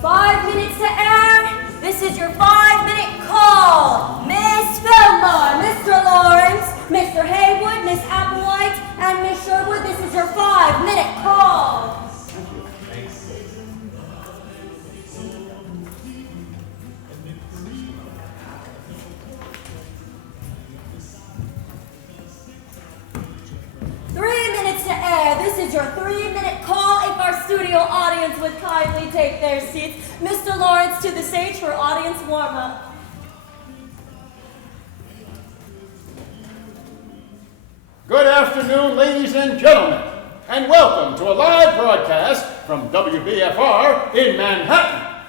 5 minutes to air. This is your 5-minute call. Miss Fillmore, Mr. Lawrence, Mr. Haywood, Miss Applewhite, and Miss Sherwood, this is your 5-minute call. Thank you. Thanks. 3 minutes to air. This is your 3-minute call. If our studio audience would kindly take their seats. Mr. Lawrence to the stage for audience warm-up. Good afternoon, ladies and gentlemen, and welcome to a live broadcast from WBFR in Manhattan.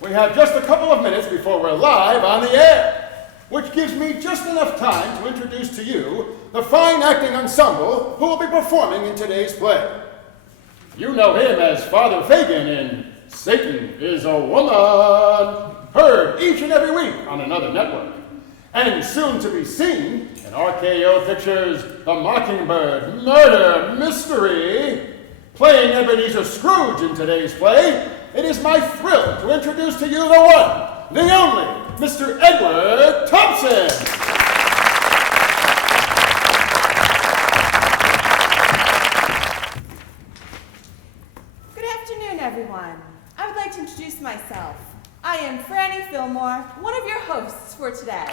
We have just a couple of minutes before we're live on the air, which gives me just enough time to introduce to you the fine acting ensemble who will be performing in today's play. You know him as Father Fagin in Satan is a Woman, heard each and every week on another network, and soon to be seen in RKO Pictures' The Mockingbird Murder Mystery. Playing Ebenezer Scrooge in today's play, it is my thrill to introduce to you the one, the only, Mr. Edward Thompson. Good afternoon, everyone. I would like to introduce myself. I am Franny Fillmore, one of your hosts for today.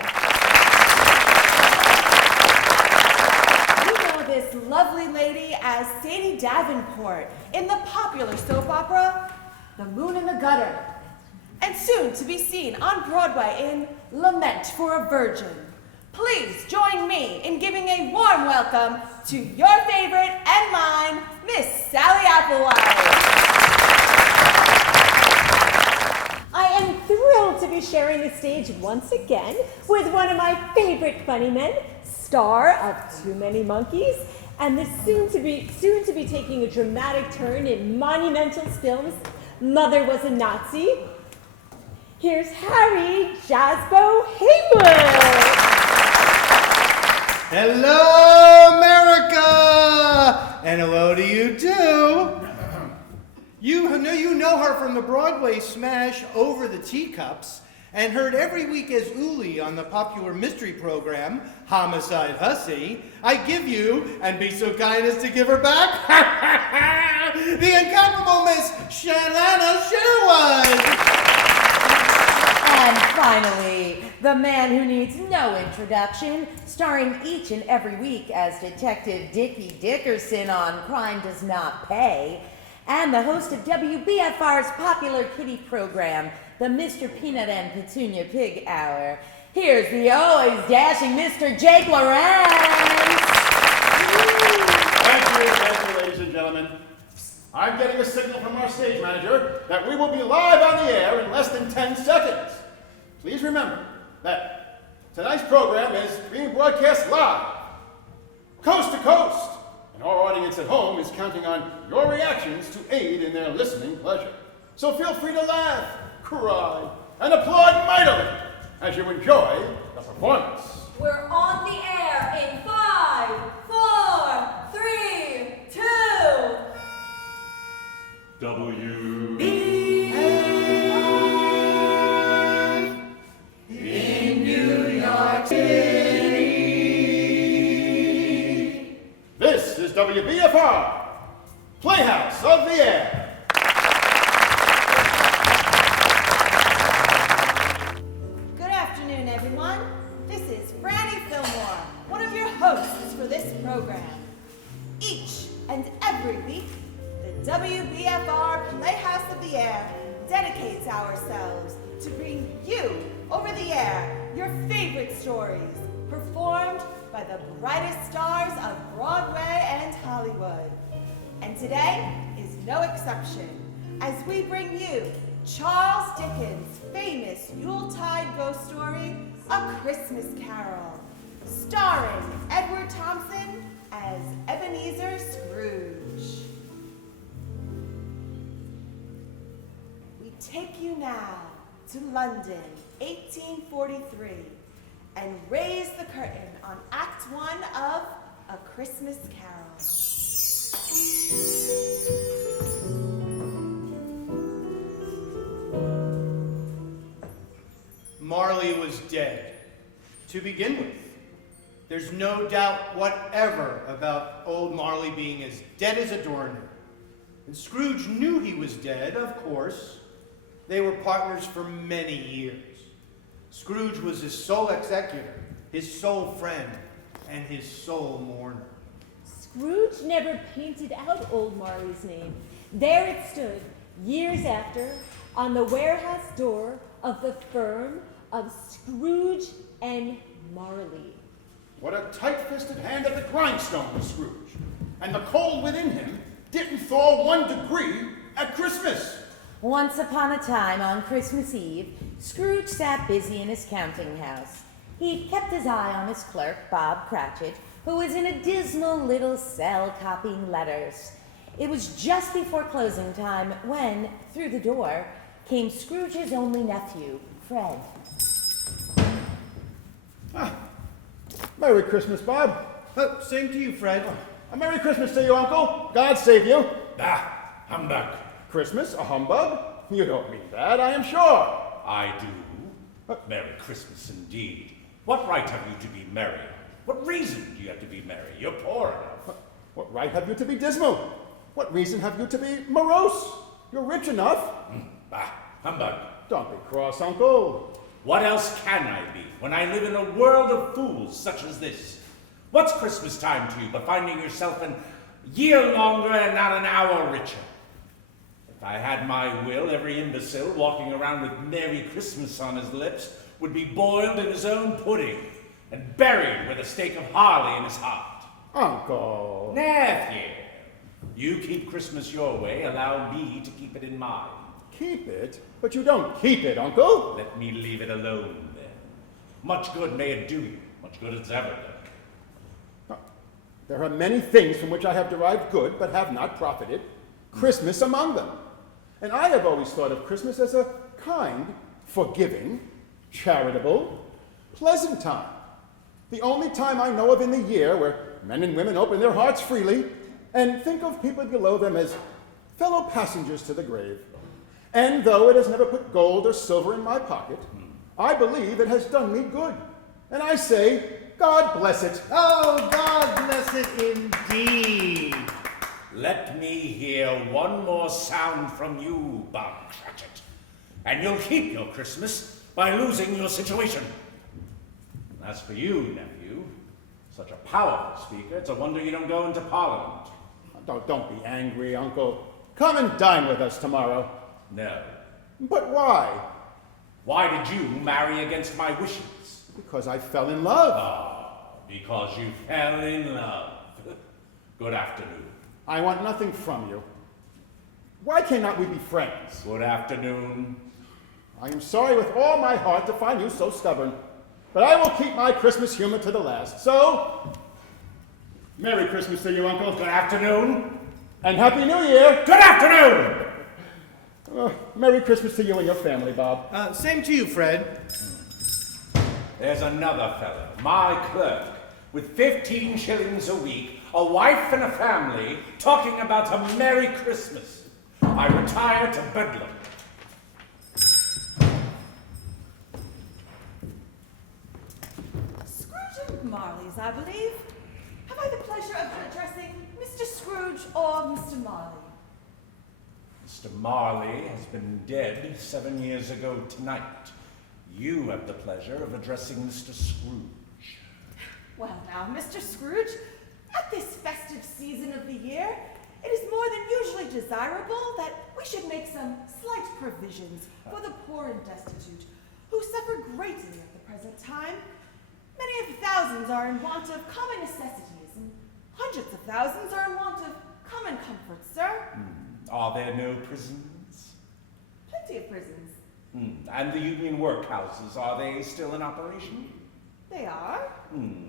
You know this lovely lady as Sadie Davenport in the popular soap opera, The Moon in the Gutter, and soon to be seen on Broadway in Lament for a Virgin. Please join me in giving a warm welcome to your favorite and mine, Miss Sally Applewhite. I am thrilled to be sharing the stage once again with one of my favorite funny men, star of Too Many Monkeys, and the soon to be taking a dramatic turn in monumental films, Mother Was a Nazi. Here's Harry Jasbo Haywood. Hello, America! And hello to you too. You know her from the Broadway smash Over the Teacups, and heard every week as Uli on the popular mystery program, Homicide Hussy. I give you, and be so kind as to give her back, the incomparable Miss Shalana Sherwood. And finally, the man who needs no introduction, starring each and every week as Detective Dickie Dickerson on Crime Does Not Pay, and the host of WBFR's popular kiddie program, the Mr. Peanut and Petunia Pig Hour. Here's the always dashing Mr. Jake Lawrence. Thank you, ladies and gentlemen. I'm getting a signal from our stage manager that we will be live on the air in less than 10 seconds. Please remember that tonight's program is being broadcast live, coast to coast, and our audience at home is counting on your reactions to aid in their listening pleasure. So feel free to laugh, cry, and applaud mightily as you enjoy the performance. We're on the air in 5, 4, 3, 2. In New York City. This is WBFR, Playhouse of the Air. Good afternoon, everyone. This is Franny Fillmore, one of your hosts for this program. Each and every week, the WBFR Playhouse of the Air dedicates ourselves to bring you over the air your favorite stories, performed by the brightest stars of Broadway and Hollywood. And today is no exception, as we bring you Charles Dickens' famous Yuletide ghost story, A Christmas Carol, starring Edward Thompson as Ebenezer Scrooge. We take you now to London, 1843, and raise the curtain on Act 1 of A Christmas Carol. was dead, to begin with. There's no doubt whatever about old Marley being as dead as a doornail. And Scrooge knew he was dead, of course. They were partners for many years. Scrooge was his sole executor, his sole friend, and his sole mourner. Scrooge never painted out old Marley's name. There it stood, years after, on the warehouse door of the firm of Scrooge and Marley. What a tight-fisted hand at the grindstone was Scrooge. And the cold within him didn't thaw 1 degree at Christmas. Once upon a time on Christmas Eve, Scrooge sat busy in his counting house. He kept his eye on his clerk, Bob Cratchit, who was in a dismal little cell copying letters. It was just before closing time when, through the door, came Scrooge's only nephew, Fred. Merry Christmas, Bob. Same to you, Fred. A Merry Christmas to you, Uncle. God save you. Humbug. Christmas, a humbug? You don't mean that, I am sure. I do. Merry Christmas indeed. What right have you to be merry? What reason do you have to be merry? You're poor enough. What right have you to be dismal? What reason have you to be morose? You're rich enough. Humbug. Don't be cross, Uncle. What else can I be when I live in a world of fools such as this? What's Christmas time to you but finding yourself a year longer and not an hour richer? If I had my will, every imbecile walking around with Merry Christmas on his lips would be boiled in his own pudding and buried with a stake of Harley in his heart. Uncle. Nephew, you keep Christmas your way, allow me to keep it in mine. Keep it? But you don't keep it, Uncle. Let me leave it alone, then. Much good may it do you, much good it's ever done. There are many things from which I have derived good, but have not profited. Christmas among them. And I have always thought of Christmas as a kind, forgiving, charitable, pleasant time. The only time I know of in the year where men and women open their hearts freely and think of people below them as fellow passengers to the grave. And though it has never put gold or silver in my pocket, I believe it has done me good. And I say, God bless it. Oh, God bless it indeed. Let me hear one more sound from you, Bob Cratchit, and you'll keep your Christmas by losing your situation. As for you, nephew, such a powerful speaker, it's a wonder you don't go into Parliament. Don't be angry, Uncle. Come and dine with us tomorrow. No. But why? Why did you marry against my wishes? Because I fell in love. Because you fell in love. Good afternoon. I want nothing from you. Why cannot we be friends? Good afternoon. I am sorry with all my heart to find you so stubborn, but I will keep my Christmas humor to the last. So, Merry Christmas to you, Uncle. Good afternoon. And Happy New Year. Good afternoon! Merry Christmas to you and your family, Bob. Same to you, Fred. There's another fellow, my clerk, with 15 shillings a week, a wife and a family, talking about a Merry Christmas. I retire to Bedlam. Scrooge and Marley's, I believe. Have I the pleasure of addressing Mr. Scrooge or Mr. Marley? Mr. Marley has been dead 7 years ago tonight. You have the pleasure of addressing Mr. Scrooge. Well now, Mr. Scrooge, at this festive season of the year, it is more than usually desirable that we should make some slight provisions for the poor and destitute, who suffer greatly at the present time. Many of thousands are in want of common necessities, and hundreds of thousands are in want of common comforts, sir. Are there no prisons? Plenty of prisons. And the union workhouses, are they still in operation? They are.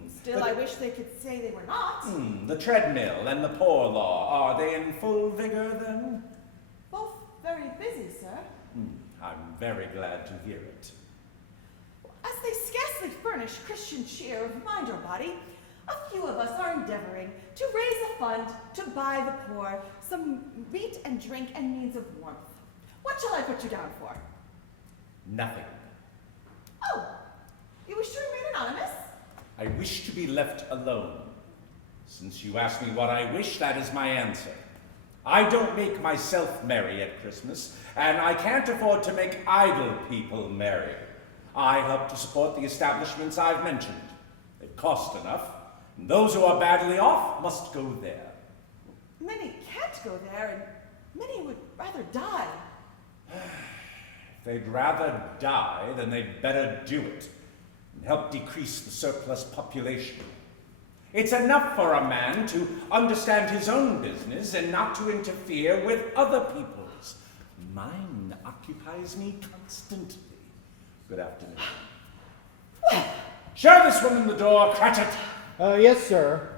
Still, But- I wish they could say they were not. The treadmill and the poor law, are they in full vigor then? Both very busy, sir. I'm very glad to hear it. As they scarcely furnish Christian cheer of mind or body, a few of us are endeavoring to raise a fund to buy the poor some meat and drink and means of warmth. What shall I put you down for? Nothing. Oh, You wish to remain anonymous? I wish to be left alone. Since you asked me what I wish, that is my answer. I don't make myself merry at Christmas, and I can't afford to make idle people merry. I help to support the establishments I've mentioned. They cost enough, and those who are badly off must go there. Many can't go there, and many would rather die. If they'd rather die, then they'd better do it, and help decrease the surplus population. It's enough for a man to understand his own business and not to interfere with other people's. Mine occupies me constantly. Good afternoon. Show this woman the door, Cratchit. Yes, sir.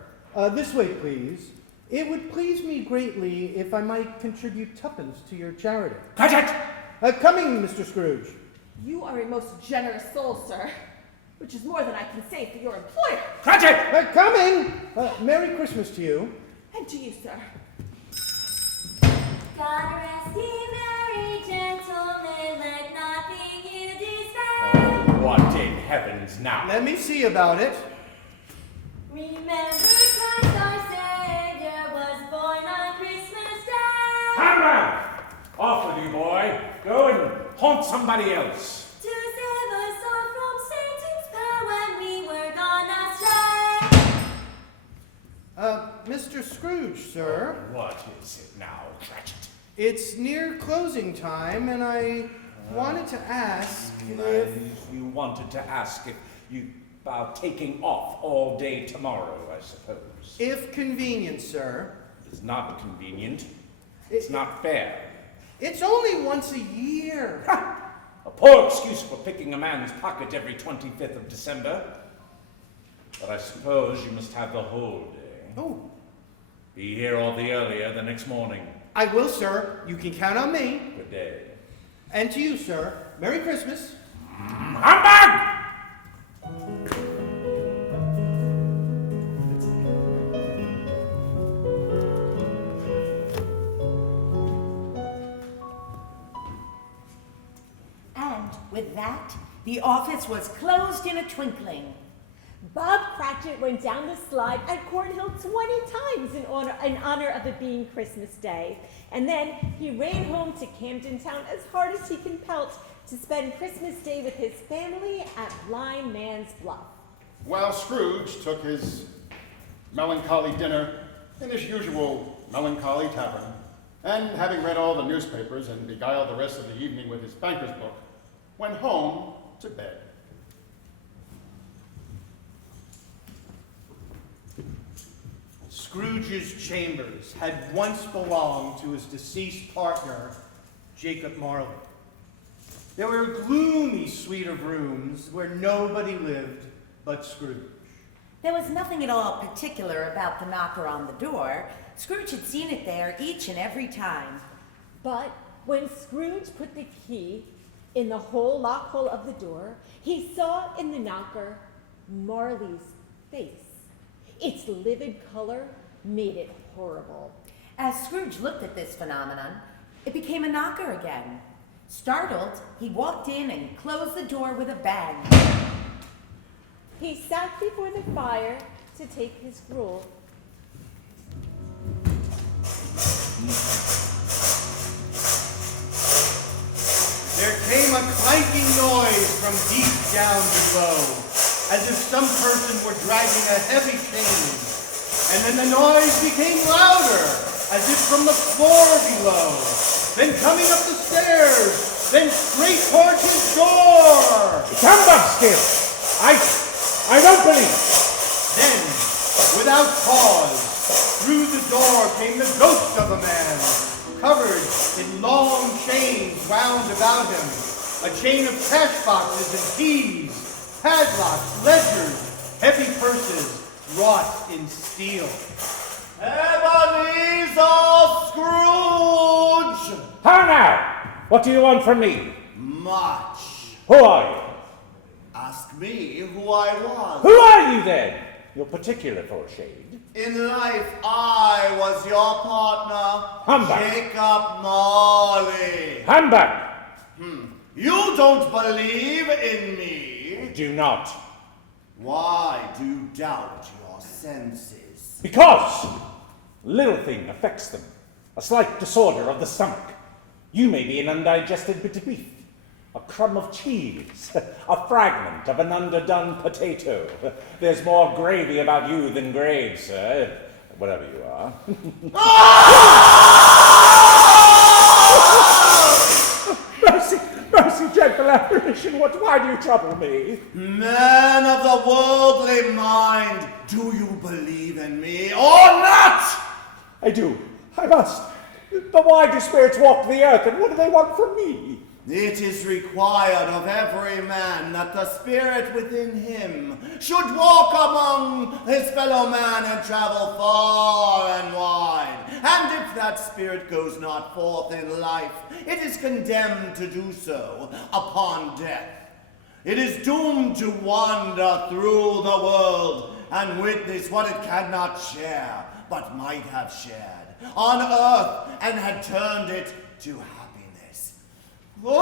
This way, please. It would please me greatly if I might contribute tuppence to your charity. Cratchit! Coming, Mr. Scrooge. You are a most generous soul, sir, which is more than I can say for your employer. Cratchit! Coming! Merry Christmas to you. And to you, sir. God rest ye merry gentlemen, let nothing you despair. What in heavens now? Let me see about it. Remember Christ our Savior was born on Christmas Day. Conrad! Off with you, boy. Go and haunt somebody else. To save us all from Satan's power when we were gone astray. Mr. Scrooge, sir. What is it now, Cratchit? It's near closing time, and I wanted to ask if... You wanted to ask if you about taking off all day tomorrow, I suppose. If convenient, sir. It's not convenient. It's not fair. It's only once a year. A poor excuse for picking a man's pocket every 25th of December. But I suppose you must have the whole day. Oh, Be here all the earlier the next morning. I will, sir. You can count on me. Good day. And to you, sir. Merry Christmas. Humbug! And with that, the office was closed in a twinkling. Bob Cratchit went down the slide at Cornhill 20 times in honor of it being Christmas Day. And then he ran home to Camden Town as hard as he can pelt to spend Christmas Day with his family at Blind Man's Bluff. While Scrooge took his melancholy dinner in his usual melancholy tavern, and having read all the newspapers and beguiled the rest of the evening with his banker's book, went home to bed. Scrooge's chambers had once belonged to his deceased partner, Jacob Marley. There were a gloomy suite of rooms where nobody lived but Scrooge. There was nothing at all particular about the knocker on the door. Scrooge had seen it there each and every time. But when Scrooge put the key in the hole lock hole of the door, he saw in the knocker Marley's face. Its livid color made it horrible. As Scrooge looked at this phenomenon, it became a knocker again. Startled, he walked in and closed the door with a bang. He sat before the fire to take his gruel. There came a clanking noise from deep down below, as if some person were dragging a heavy chain. And then the noise became louder, as if from the floor below. Then coming up the stairs, then straight towards his door. Come back still! I don't believe. Then, without pause, through the door came the ghost of a man, covered in long chains wound about him, a chain of cash boxes and keys, padlocks, ledgers, heavy purses, wrought in steel. Ebenezer Scrooge! How now? What do you want from me? Much. Who are you? Ask me who I was. Who are you then? You're particular for a shade. In life, I was your partner, Humbug. Jacob Marley. Humbug! You don't believe in me. me? Do not. Why do you doubt your senses? Because little thing affects them. A slight disorder of the stomach. You may be an undigested bit of beef, a crumb of cheese, a fragment of an underdone potato. There's more gravy about you than grave, sir. Whatever you are. Mercy, gentle apparition, why do you trouble me? Man of the worldly mind, do you believe in me or not? I do. I must. But why do spirits walk the earth, and what do they want from me? It is required of every man that the spirit within him should walk among his fellow man and travel far and wide. And if that spirit goes not forth in life, it is condemned to do so upon death. It is doomed to wander through the world and witness what it cannot share, but might have shared on earth and had turned it to happiness. Why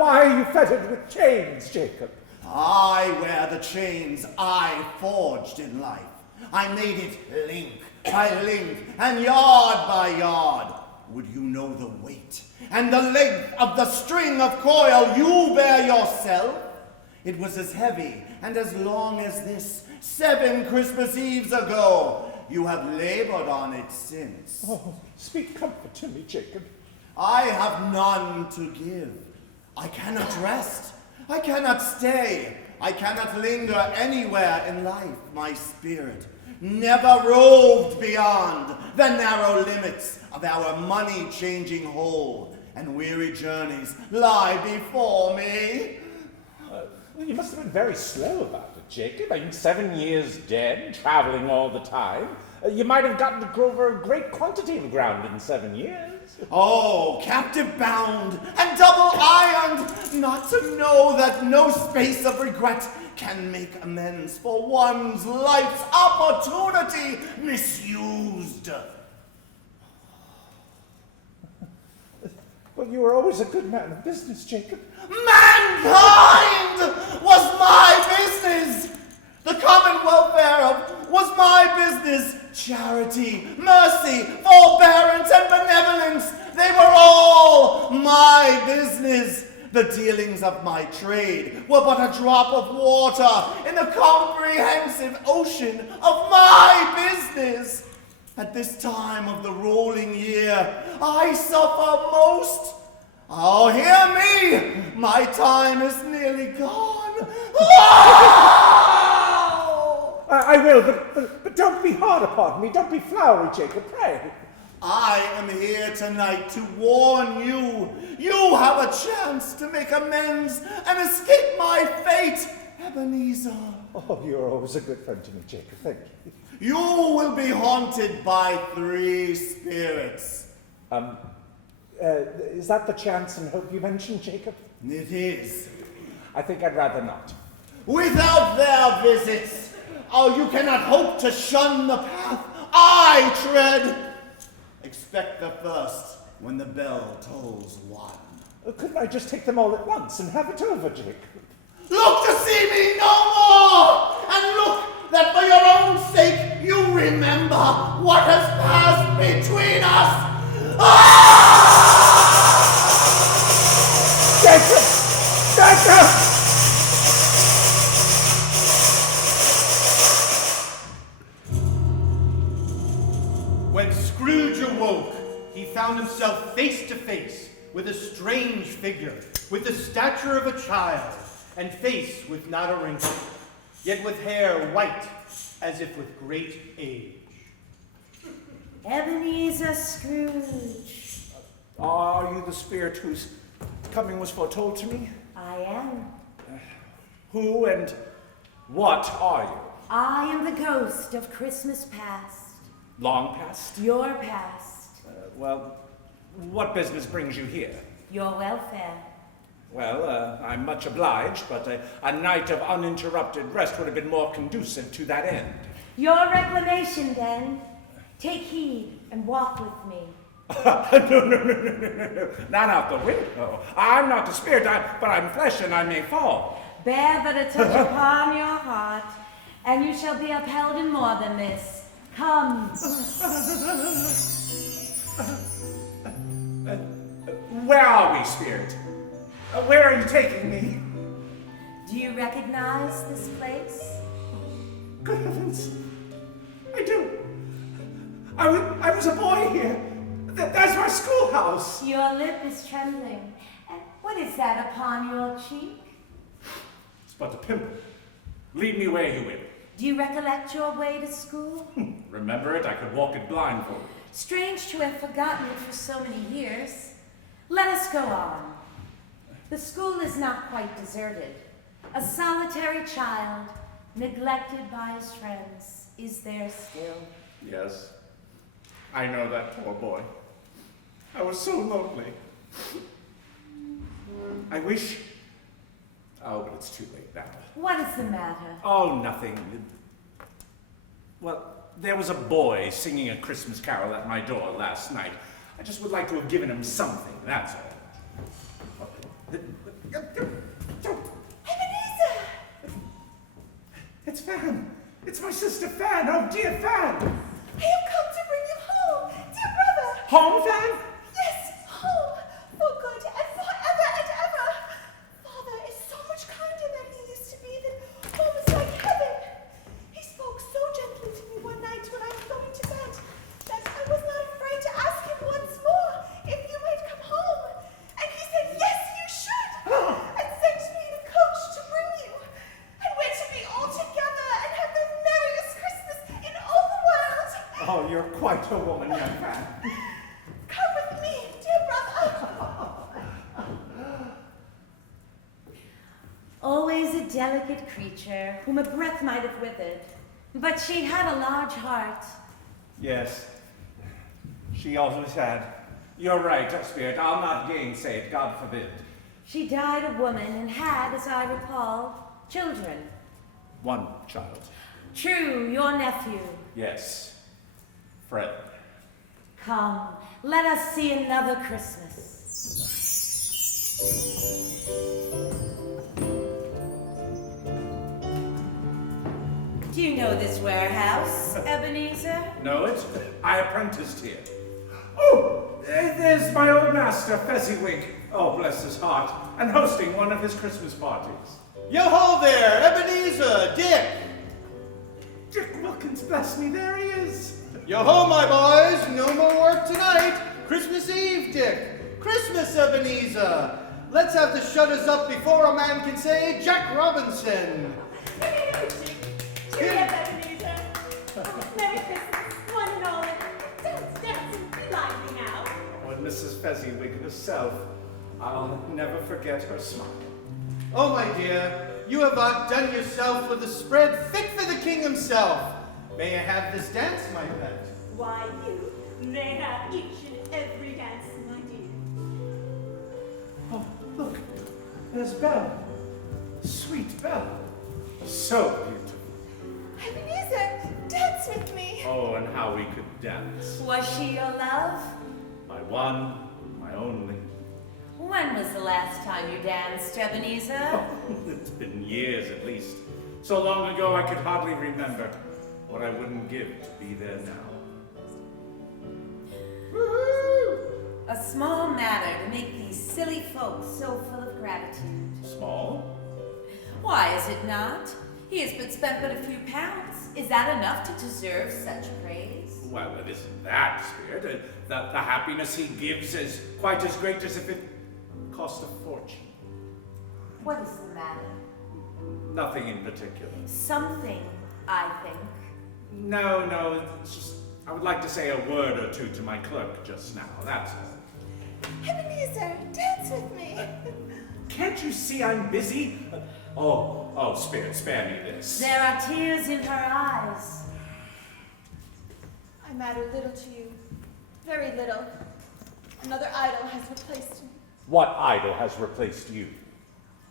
are you fettered with chains, Jacob? I wear the chains I forged in life. I made it link by link and yard by yard. Would you know the weight and the length of the string of coil you bear yourself? It was as heavy and as long as this 7 Christmas Eves ago. You have labored on it since. Oh, speak comfort to me, Jacob. I have none to give. I cannot rest. I cannot stay. I cannot linger anywhere in life. My spirit never roved beyond the narrow limits of our money-changing hole, and weary journeys lie before me. You must have been very slow about it, Jacob. I mean, 7 years dead, traveling all the time. You might have gotten to go over a great quantity of ground in 7 years. Oh, captive bound and double ironed, not to know that no space of regret can make amends for one's life's opportunity misused. Well, you were always a good man of business, Jacob. Mankind was my business. The common welfare was my business. Charity, mercy, forbearance, and benevolence, they were all my business. The dealings of my trade were but a drop of water in the comprehensive ocean of my business. At this time of the rolling year, I suffer most. Oh, hear me! My time is nearly gone. I will, but don't be hard upon me. Don't be flowery, Jacob, pray. I am here tonight to warn you. You have a chance to make amends and escape my fate, Ebenezer. Oh, you're always a good friend to me, Jacob. Thank you. You will be haunted by 3 spirits. Is that the chance and hope you mentioned, Jacob? It is. I think I'd rather not. Without their visits, you cannot hope to shun the path I tread. Expect the first when the bell tolls 1. Couldn't I just take them all at once and have it over, Jacob? Look to see me no more, and look that for your own sake you remember what has passed between us. Jacob! Jacob! When Scrooge awoke, he found himself face to face with a strange figure, with the stature of a child, and face with not a wrinkle, yet with hair white as if with great age. Ebenezer Scrooge. Are you the spirit whose coming was foretold to me? I am. Who and what are you? I am the ghost of Christmas past. Long past? Your past. Well, what business brings you here? Your welfare. Well, I'm much obliged, but a night of uninterrupted rest would have been more conducive to that end. Your reclamation, then. Take heed and walk with me. No. Not out the window. I'm not the spirit, but I'm flesh and I may fall. Bear but a touch upon your heart, and you shall be upheld in more than this. Come. Where are we, spirit? Where are you taking me? Do you recognize this place? Good heavens. I do. I was a boy here. That's my schoolhouse. Your lip is trembling. And what is that upon your cheek? It's but a pimple. Lead me where you will. Do you recollect your way to school? Remember it? I could walk it blindfold. Strange to have forgotten it for so many years. Let us go on. The school is not quite deserted. A solitary child, neglected by his friends, is there still. Yes. I know that poor boy. I was so lonely. I wish... Oh, but it's too late now. What is the matter? Oh, nothing. Well, there was a boy singing a Christmas carol at my door last night. I just would like to have given him something, that's all. Ebenezer! It's Fan. It's my sister Fan. Oh, dear Fan. I have come to bring you home, dear brother. Home, Fan? Yes, home, for good and forever and ever. Father is so much kinder than he used to be that home is like heaven. He spoke so gently to me one night when I was going to bed that I was not afraid to ask him once more if you might come home. And he said, yes, you should, and sent me in a coach to bring you. And we're to be all together and have the merriest Christmas in all the world. Oh, you're quite a woman, young Fan. Come with me, dear brother. Always a delicate creature, whom a breath might have withered. But she had a large heart. Yes. She always had. You're right, Spirit. I'll not gainsay it, God forbid. She died a woman and had, as I recall, children. One child. True, your nephew. Yes. Fred. Come, let us see another Christmas. Do you know this warehouse, Ebenezer? Know it? I apprenticed here. Oh, there's my old master, Fezziwig. Oh, bless his heart. And hosting one of his Christmas parties. Yo-ho there, Ebenezer, Dick. Dick Wilkins, bless me, there he is. Yo-ho, my boys, no more work tonight. Christmas Eve, Dick. Christmas, Ebenezer. Let's have the shutters up before a man can say Jack Robinson. Cheer up, Ebenezer. Merry Christmas, one and all. Don't dance and be lively now. Oh, and Mrs. Fezziwig herself. I'll never forget her smile. Oh, my dear, you have outdone yourself with a spread fit for the king himself. May I have this dance, my pet? Why, you may have each and every dance, my dear. Oh, look, there's Belle. Sweet Belle. So beautiful. Ebenezer, dance with me. Oh, and how we could dance. Was she your love? My one, my only. When was the last time you danced, Ebenezer? Oh, it's been years at least. So long ago I could hardly remember what I wouldn't give to be there now. Woo-hoo! A small matter to make these silly folks so full of gratitude. Small? Why is it not? He has but spent but a few pounds. Is that enough to deserve such praise? Well, it isn't that, Spirit. The happiness he gives is quite as great as if it cost a fortune. What is the matter? Nothing in particular. Something, I think. No, it's just, I would like to say a word or two to my clerk just now, that's all. Ebenezer, dance with me. Can't you see I'm busy? Oh, Spirit, spare me this. There are tears in her eyes. I matter little to you, very little. Another idol has replaced me, What idol has replaced you?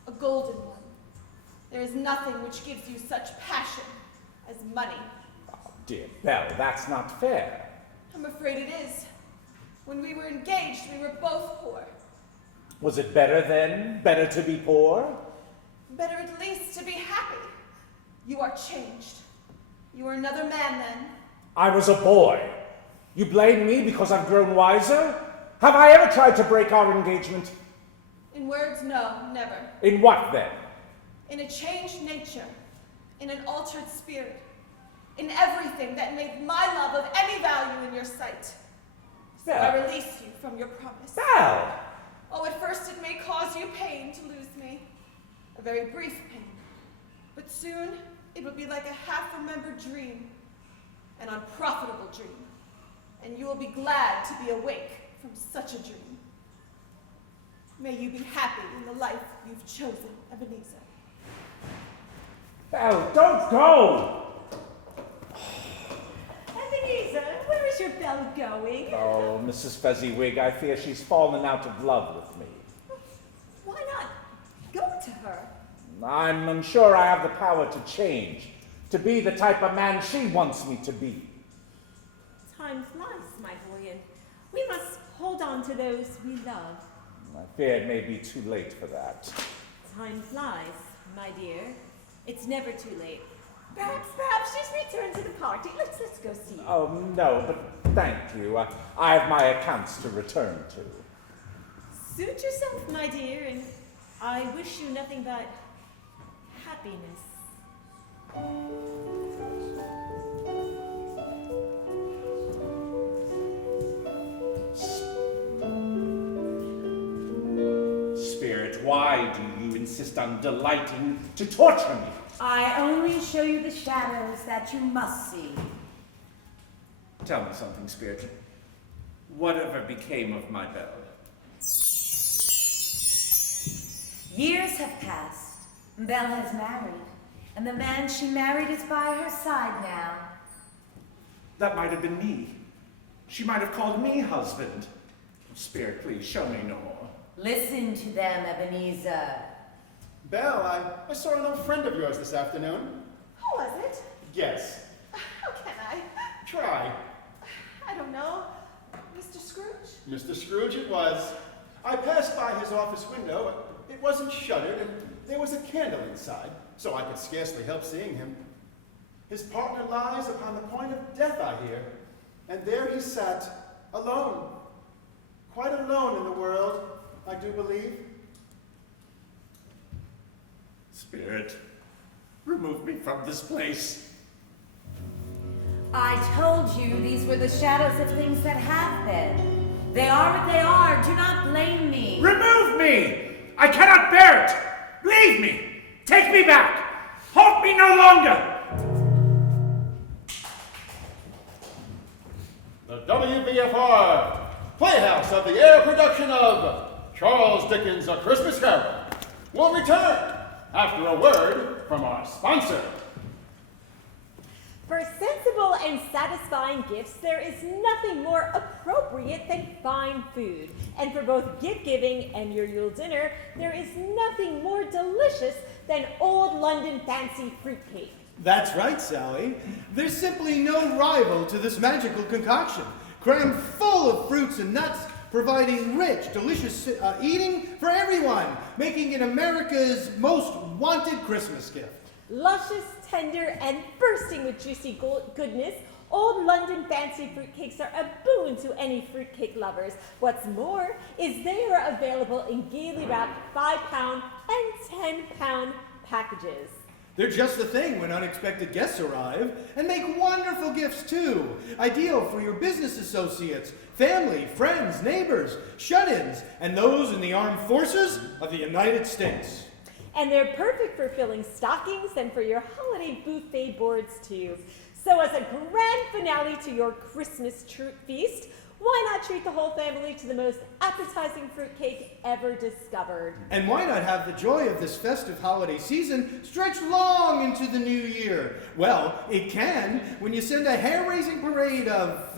a golden one. There is nothing which gives you such passion as money. Oh, dear Belle, that's not fair. I'm afraid it is. When we were engaged, we were both poor. Was it better then? Better to be poor? Better at least to be happy. You are changed. You are another man then. I was a boy. You blame me because I've grown wiser? Have I ever tried to break our engagement? In words, no, never. In what then? In a changed nature. In an altered spirit. In everything that made my love of any value in your sight. So I Belle. release you from your promise. Belle! Oh, at first it may cause you pain to lose me. A very brief pain. But soon it will be like a half-remembered dream. An unprofitable dream. And you will be glad to be awake from such a dream. May you be happy in the life you've chosen, Ebenezer. Belle, don't go! Ebenezer, where is your bell going? Oh, Mrs. Fezziwig, I fear she's fallen out of love with me. Why not go to her? I'm unsure I have the power to change, to be the type of man she wants me to be. Time flies, my boy, and we must hold on to those we love. I fear it may be too late for that. Time flies, my dear. It's never too late. Perhaps she's returned to the party. Let's go see. Oh, no, but thank you. I have my accounts to return to. Suit yourself, my dear, and I wish you nothing but happiness. Spirit, why do you insist on delighting to torture me? I only show you the shadows that you must see. Tell me something, Spirit. Whatever became of my Belle? Years have passed. Belle has married, and the man she married is by her side now. That might have been me. She might have called me husband. Spirit, please, show me no more. Listen to them, Ebenezer. Belle, I saw an old friend of yours this afternoon. Who was it? Guess. How can I? Try. I don't know. Mr. Scrooge? Mr. Scrooge it was. I passed by his office window. It wasn't shuttered, and there was a candle inside, so I could scarcely help seeing him. His partner lies upon the point of death, I hear, and there he sat, alone. Quite alone in the world, I do believe. Spirit, remove me from this place. I told you these were the shadows of things that have been. They are what they are. Do not blame me. Remove me! I cannot bear it! Leave me! Take me back! Hold me no longer! The WBFR Playhouse of the Air production of Charles Dickens' A Christmas Carol will return after a word from our sponsor. For sensible and satisfying gifts, there is nothing more appropriate than fine food. And for both gift-giving and your Yule dinner, there is nothing more delicious than Old London Fancy Fruitcake. That's right, Sally. There's simply no rival to this magical concoction, crammed full of fruits and nuts, providing rich, delicious eating for everyone, making it America's most wanted Christmas gift. Luscious, tender, and bursting with juicy goodness, Old London Fancy Fruitcakes are a boon to any fruitcake lovers. What's more is they are available in gaily wrapped 5-pound and 10-pound packages. They're just the thing when unexpected guests arrive, and make wonderful gifts too. Ideal for your business associates, family, friends, neighbors, shut-ins, and those in the armed forces of the United States. And they're perfect for filling stockings and for your holiday buffet boards too. So as a grand finale to your Christmas feast, why not treat the whole family to the most appetizing fruitcake ever discovered? And why not have the joy of this festive holiday season stretch long into the new year? Well, it can when you send a hair-raising parade of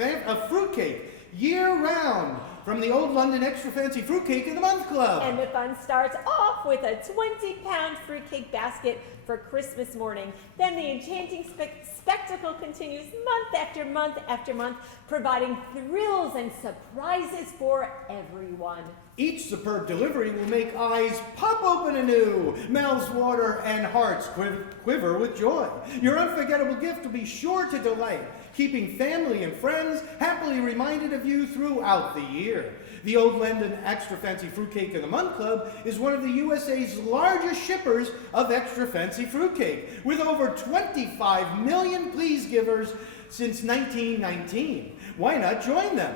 fruitcake year-round from the Old London Extra Fancy Fruitcake of the Month Club. And the fun starts off with a 20-pound fruitcake basket for Christmas morning. Then the enchanting spectacle continues month after month after month, providing thrills and surprises for everyone. Each superb delivery will make eyes pop open anew, mouths water, and hearts quiver with joy. Your unforgettable gift will be sure to delight, keeping family and friends happily reminded of you throughout the year. The Old London Extra Fancy Fruitcake of the Month Club is one of the USA's largest shippers of extra fancy fruitcake, with over 25 million please givers since 1919. Why not join them?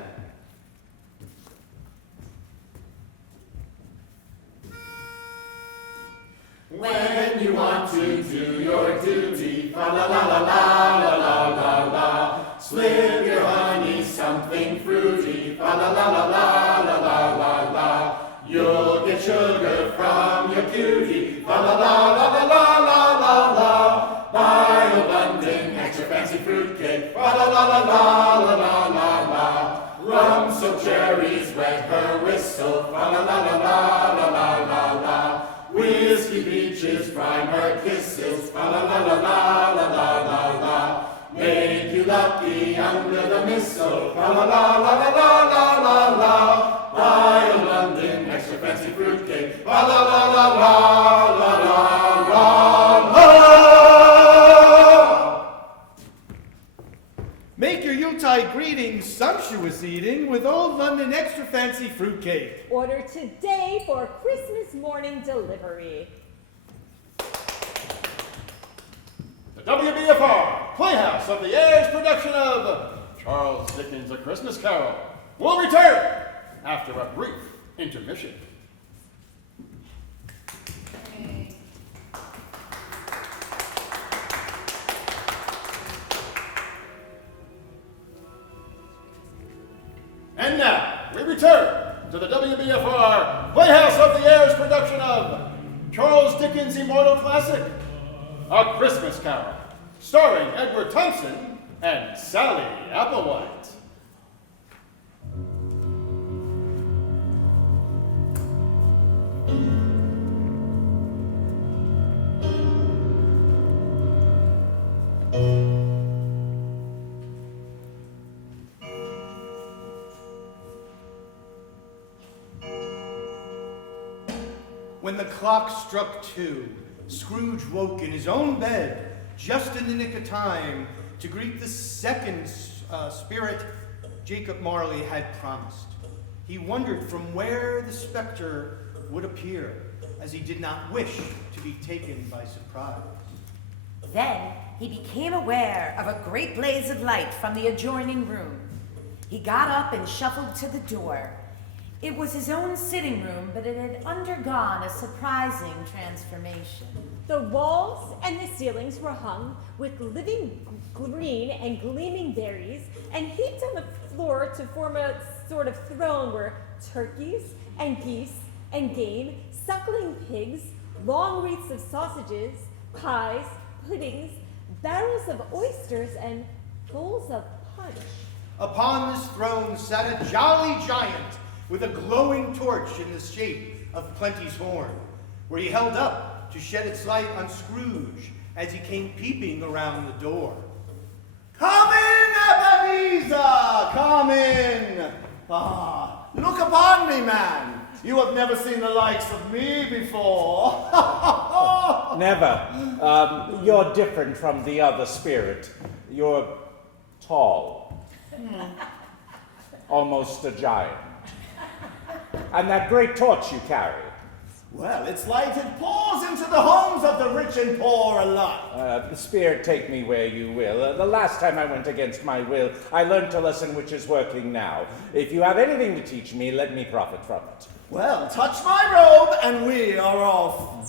When you want to do your duty, fa la la la la la la la la. Slip your honey something fruity, fa la la la la la la la la. You'll get sugar from your cutie, fa la la la la la la la la. Buy a London extra fancy fruitcake, fa la la la la la la la la. Rum soaked cherries wet her whistle, fa la la la la la la la la. Whiskey peaches prime her kisses, fa la la la la la la la la. Make you lucky under the mistle, fa la la la la la la la la. Buy a London extra fancy fruitcake, fa la la la la la la la la. Make your Yuletide greetings sumptuous eating with Old London Extra Fancy Fruitcake. Order today for Christmas morning delivery. The WBFR Playhouse of the Airs production of Charles Dickens' A Christmas Carol will return after a brief intermission. And now, we return to the WBFR Playhouse of the Airs production of Charles Dickens' immortal classic, A Christmas Carol, starring Edward Thompson and Sally Applewhite. When the clock struck 2, Scrooge woke in his own bed, just in the nick of time to greet the second spirit Jacob Marley had promised. He wondered from where the specter would appear, as he did not wish to be taken by surprise. Then he became aware of a great blaze of light from the adjoining room. He got up and shuffled to the door. It was his own sitting room, but it had undergone a surprising transformation. The walls and the ceilings were hung with living green and gleaming berries, and heaped on the floor to form a sort of throne were turkeys and geese and game, suckling pigs, long wreaths of sausages, pies, puddings, barrels of oysters, and bowls of punch. Upon this throne sat a jolly giant with a glowing torch in the shape of Plenty's horn, where he held up to shed its light on Scrooge as he came peeping around the door. Come in, Ebenezer! Come in! Ah, look upon me, man! You have never seen the likes of me before. Never. You're different from the other spirit. You're tall. Almost a giant. And that great torch you carry. Well, its light it pours into the homes of the rich and poor alike. Spirit, take me where you will. The last time I went against my will, I learned a lesson which is working now. If you have anything to teach me, let me profit from it. Well, touch my robe and we are off.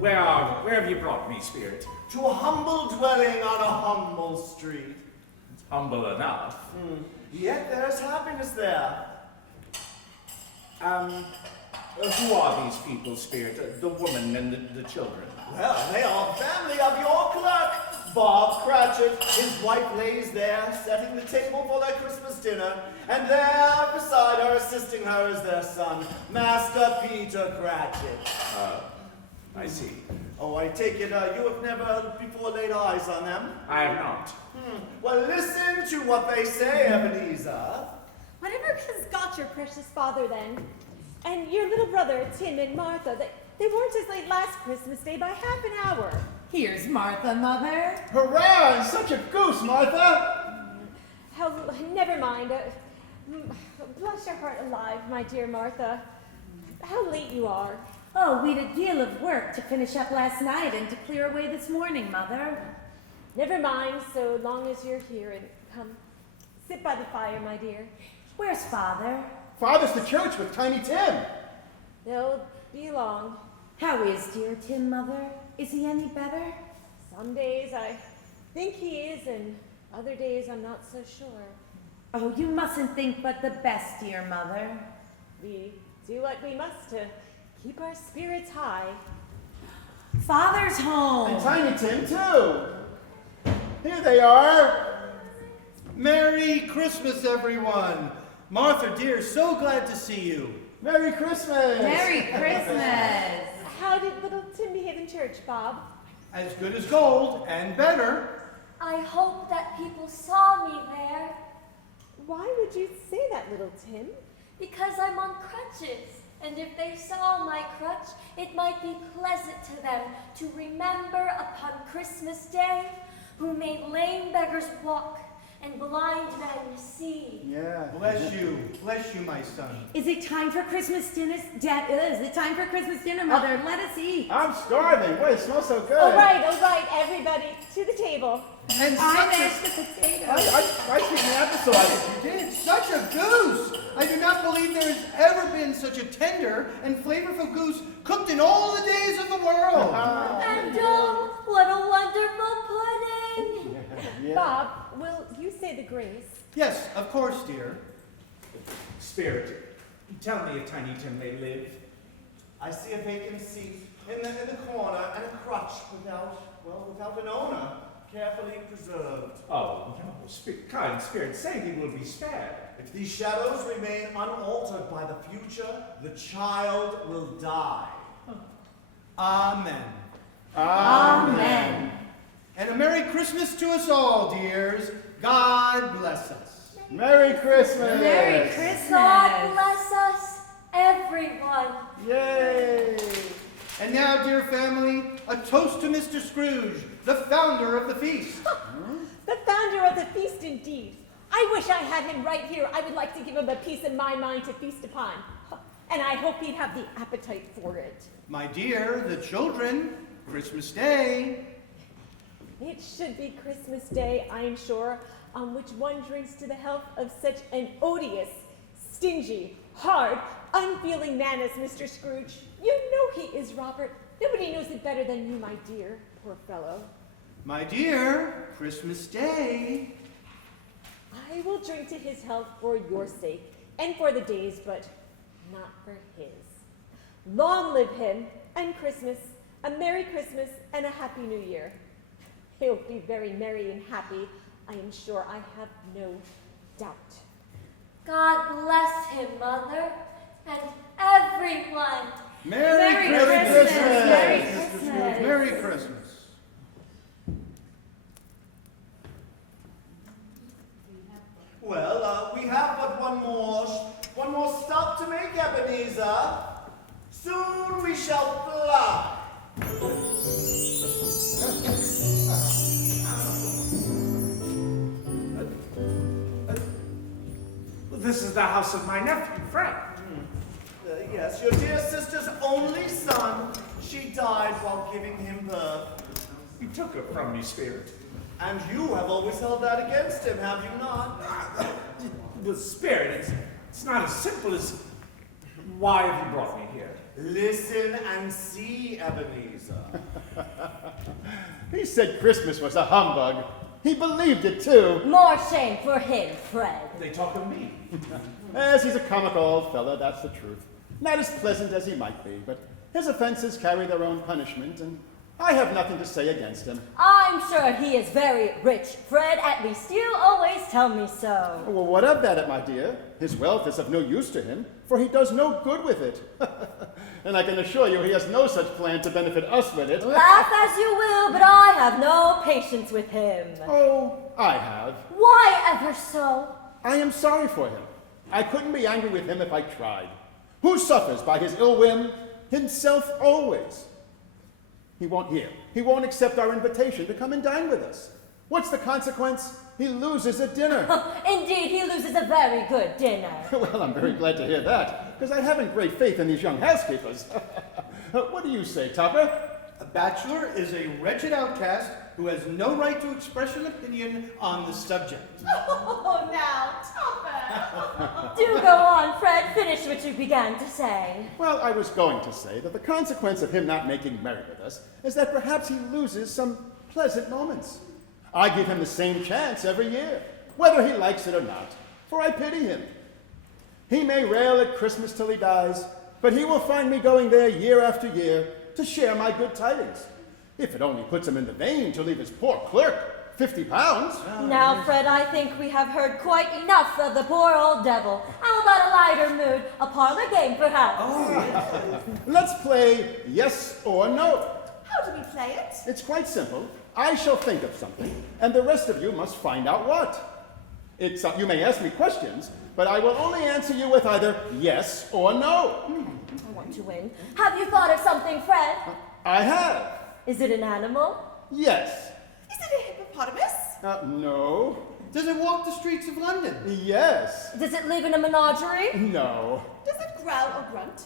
Where have you brought me, Spirit? To a humble dwelling on a humble street. It's humble enough. Yet there's happiness there. Who are these people, Spirit? The woman and the children? Well, they are family of your clerk, Bob Cratchit. His wife lays there, setting the table for their Christmas dinner, and there beside her, assisting her, is their son, Master Peter Cratchit. I see. Oh, I take it you have never before laid eyes on them? I have not. Well, listen to what they say, Ebenezer. Whatever has got your precious father then? And your little brother, Tim and Martha, they weren't as late last Christmas Day by half an hour. Here's Martha, Mother. Hurrah! Such a goose, Martha! Never mind. Bless your heart alive, my dear Martha. How late you are. Oh, we'd a deal of work to finish up last night and to clear away this morning, Mother. Never mind, so long as you're here, and come, sit by the fire, my dear. Where's Father? Father's to church with Tiny Tim. They'll be along. How is dear Tim, Mother? Is he any better? Some days I think he is, and other days I'm not so sure. Oh, you mustn't think but the best, dear Mother. We do what we must to keep our spirits high. Father's home. And Tiny Tim, too. Here they are. Merry Christmas, everyone. Martha, dear, so glad to see you. Merry Christmas. Merry Christmas. How did little Tim behave in church, Bob? As good as gold, and better. I hope that people saw me there Why would you say that, little Tim? because I'm on crutches. And if they saw my crutch, it might be pleasant to them to remember upon Christmas Day who made lame beggars walk and blind men see. Yeah. Bless you, my son. Is it time for Christmas dinner? Dad, is it time for Christmas dinner, Mother? Let us eat. I'm starving. Boy, it smells so good. All right, everybody, to the table. And I such mashed the potatoes. I speak in applesauce. you did, such a goose. I do not believe there has ever been such a tender and flavorful goose cooked in all the days of the world. And oh, what a wonderful pudding! Yeah. Bob, will you say the grace? Yes, of course, dear. Spirit, tell me if Tiny Tim may live. I see a vacant seat in the corner and a crutch without an owner, carefully preserved. Oh, no, kind Spirit, say he will be spared. If these shadows remain unaltered by the future, the child will die. Amen. Amen. And a Merry Christmas to us all, dears. God bless us. Merry Christmas. Merry Christmas. God bless us, everyone. Yay. And now, dear family, a toast to Mr. Scrooge, the founder of the feast. The founder of the feast, indeed. I wish I had him right here. I would like to give him a piece of my mind to feast upon. And I hope he'd have the appetite for it. My dear, the children, Christmas Day. It should be Christmas Day, I am sure, on which one drinks to the health of such an odious, stingy, hard, unfeeling man as Mr. Scrooge. You know he is, Robert. Nobody knows it better than you, my dear. Poor fellow. My dear, Christmas Day. I will drink to his health for your sake, and for the day's, but not for his. Long live him, and Christmas, a Merry Christmas, and a Happy New Year. He'll be very merry and happy, I am sure. I have no doubt. God bless him, Mother, and everyone. Merry Christmas. Merry Mr. Christmas. Scrooge, Merry Christmas. Well, we have but one more stop to make, Ebenezer. Soon we shall fly. This is the house of my nephew, Fred. Yes, your dear sister's only son. She died while giving him birth. You took her from me, Spirit. And you have always held that against him, have you not? The Spirit, it's not as simple as, why have you brought me here? Listen and see, Ebenezer. He said Christmas was a humbug. He believed it too. More shame for him, Fred. They talk of me. Yes, he's a comical old fella, that's the truth. Not as pleasant as he might be, but his offenses carry their own punishment, and I have nothing to say against him. I'm sure he is very rich, Fred. At least you always tell me so. Well, what of that, my dear? His wealth is of no use to him, for he does no good with it. And I can assure you he has no such plan to benefit us with it. Laugh as you will, but I have no patience with him. Oh, I have. Why ever so? I am sorry for him. I couldn't be angry with him if I tried. Who suffers by his ill whim? Himself always. He won't hear. He won't accept our invitation to come and dine with us. What's the consequence? He loses a dinner. Indeed, he loses a very good dinner. Well, I'm very glad to hear that, because I haven't great faith in these young housekeepers. What do you say, Topper? A bachelor is a wretched outcast who has no right to express an opinion on the subject. Oh, now, Topper. Do go on, Fred. Finish what you began to say. Well, I was going to say that the consequence of him not making merry with us is that perhaps he loses some pleasant moments. I give him the same chance every year, whether he likes it or not, for I pity him. He may rail at Christmas till he dies, but he will find me going there year after year to share my good tidings, if it only puts him in the vein to leave his poor clerk £50. Now, Fred, I think we have heard quite enough of the poor old devil. How about a lighter mood? A parlor game, perhaps? Let's play yes or no. How do we play it? It's quite simple. I shall think of something, and the rest of you must find out what. You may ask me questions, but I will only answer you with either yes or no. I want to win. Have you thought of something, Fred? I have. Is it an animal? Yes. Is it a hippopotamus? No. Does it walk the streets of London? Yes. Does it live in a menagerie? No. Does it growl or grunt?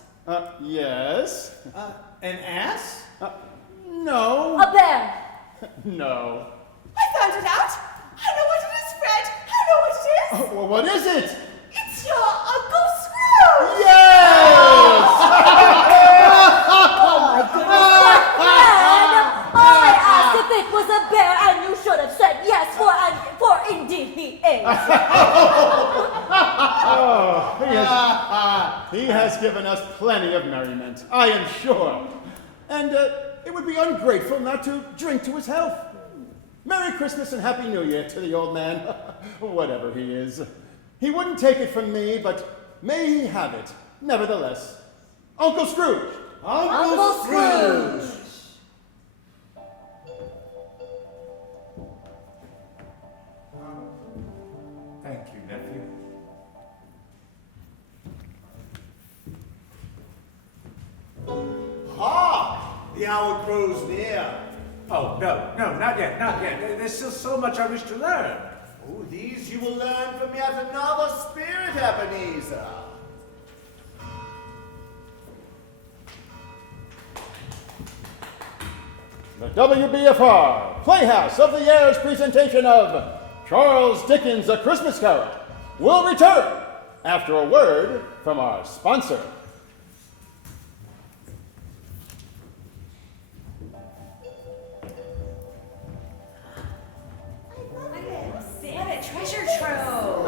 Yes. An ass? No. A bear? No. I found it out. I know what it is, Fred. I know what it is. Well, what is it? It's your Uncle Scrooge. Yes! Oh my goodness, Fred! I asked if it was a bear, and you should have said yes, for indeed he is. He has given us plenty of merriment, I am sure. And it would be ungrateful not to drink to his health. Merry Christmas and Happy New Year to the old man, whatever he is. He wouldn't take it from me, but may he have it, nevertheless. Uncle Scrooge! Uncle Scrooge! Thank you, nephew. Ha! The hour grows near. Oh, no, not yet. There's still so much I wish to learn. Oh, these you will learn from yet another spirit, Ebenezer. The WBFR Playhouse of the Year's presentation of Charles Dickens' A Christmas Carol will return after a word from our sponsor. What a treasure trove!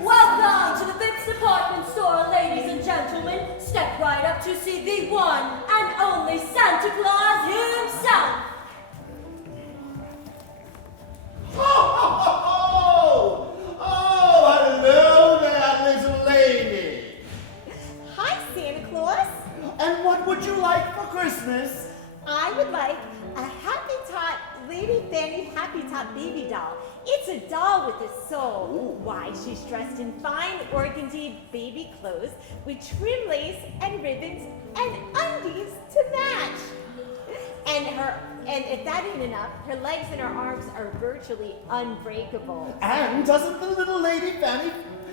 Welcome to the Phipps Department Store, ladies and gentlemen. Step right up to see the one and only Santa Claus himself. Oh, hello there, little lady. Hi, Santa Claus. And what would you like for Christmas? I would like a Happy Tot Lady Fanny Happy Tot baby doll. It's a doll with a soul. Why, she's dressed in fine organdy baby clothes with trim lace and ribbons and undies to match. And if that ain't enough, her legs and her arms are virtually unbreakable. And doesn't the little lady Fanny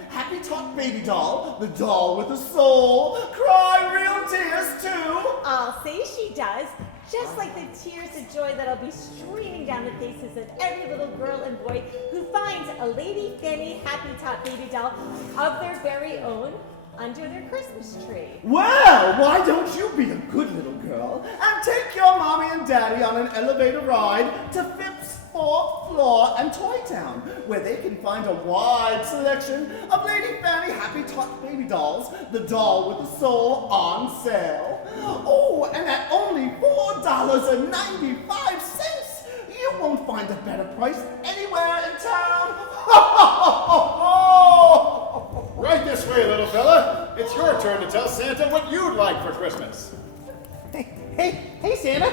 Happy Tot baby doll, the doll with a soul, cry real tears too? I'll say she does, just like the tears of joy that'll be streaming down the faces of every little girl and boy who finds a Lady Fanny Happy Tot baby doll of their very own under their Christmas tree. Well, why don't you be a good little girl and take your mommy and daddy on an elevator ride to Phipps fourth floor and Toy Town, where they can find a wide selection of Lady Fanny Happy Tot baby dolls, the doll with the soul on sale. Oh, and at only $4.95, you won't find a better price anywhere in town. Right this way, little fella. It's your turn to tell Santa what you'd like for Christmas. Hey, Santa.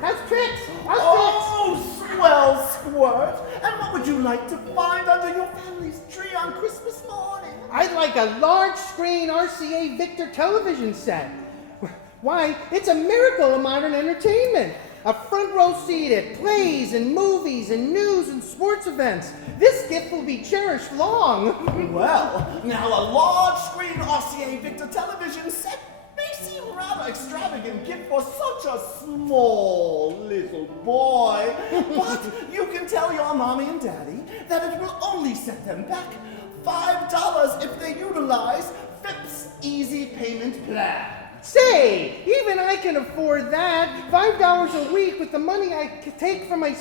How's tricks? Oh, swell squirt. And what would you like to find under your family's tree on Christmas morning? I'd like a large screen RCA Victor television set. Why, it's a miracle of modern entertainment. A front row seat at plays and movies and news and sports events. This gift will be cherished long. Well, now a large screen RCA Victor television set may seem rather extravagant gift for such a small little boy. But you can tell your mommy and daddy that it will only set them back $5 if they utilize Phipps Easy Payment Plan. Say, even I can afford that. $5 a week with the money I take from my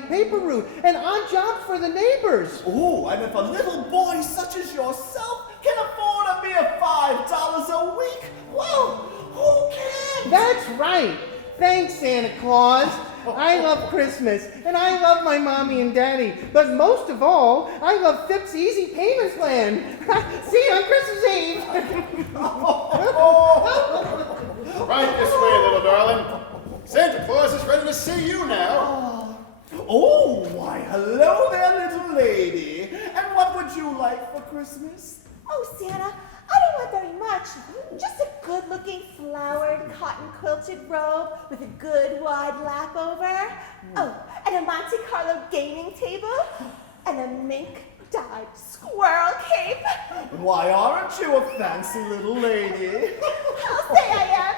paper route and odd jobs for the neighbors. Oh, and if a little boy such as yourself can afford a mere $5 a week, well, who can? That's right. Thanks, Santa Claus. I love Christmas, and I love my mommy and daddy, but most of all, I love Phipps Easy Payment Plan. See you on Christmas Eve. Right this way, little darling. Santa Claus is ready to see you now. Oh, why, hello there, little lady. And what would you like for Christmas? Oh, Santa, I don't want very much. Just a good-looking flowered cotton quilted robe with a good wide lap over. Oh, and a Monte Carlo gaming table and a mink-dyed squirrel cape. Why aren't you a fancy little lady? I'll say I am.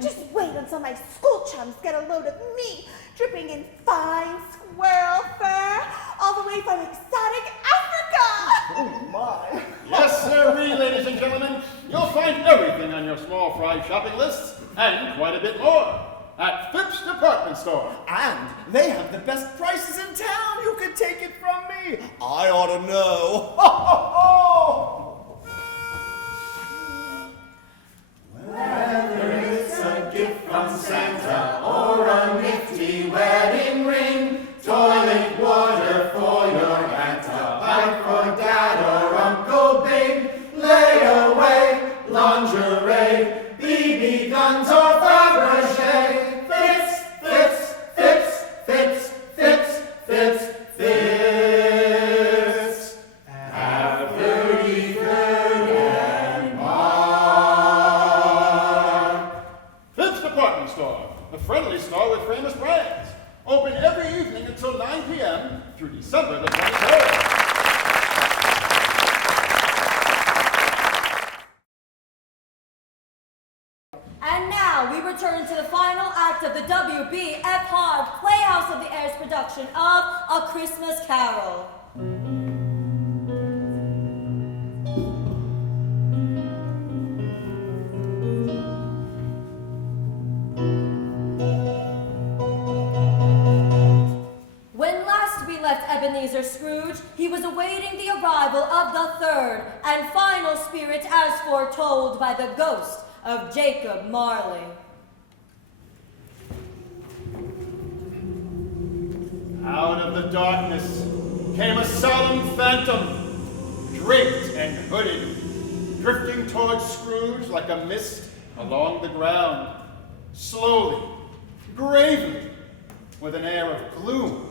Just wait until my school chums get a load of me, dripping in fine squirrel fur, all the way from exotic Africa. Oh, my. Yes, sirree, ladies and gentlemen. You'll find everything on your small fry shopping lists and quite a bit more at Phipps Department Store. And they have the best prices in town. You can take it from me. I ought to know. Ho, ho, ho. Whether it's a gift from Santa or a nifty wedding ring, toilet water for your Aunt, a bike for Dad or Uncle Big, layaway, lingerie, BB guns or Fabergé. Phipps, Phipps, Phipps, Phipps, Phipps, Phipps, Phipps. Have 33rd and Mark. Phipps Department Store, the friendly store with famous brands. Open every evening until 9 p.m. through December the 23rd. And now we return to the final act of the WBFR Playhouse of the Airs production of A Christmas Carol. When last we left Ebenezer Scrooge, he was awaiting the arrival of the third and final spirit as foretold by the ghost of Jacob Marley. Out of the darkness came a solemn phantom, draped and hooded, drifting towards Scrooge like a mist along the ground, slowly, gravely, with an air of gloom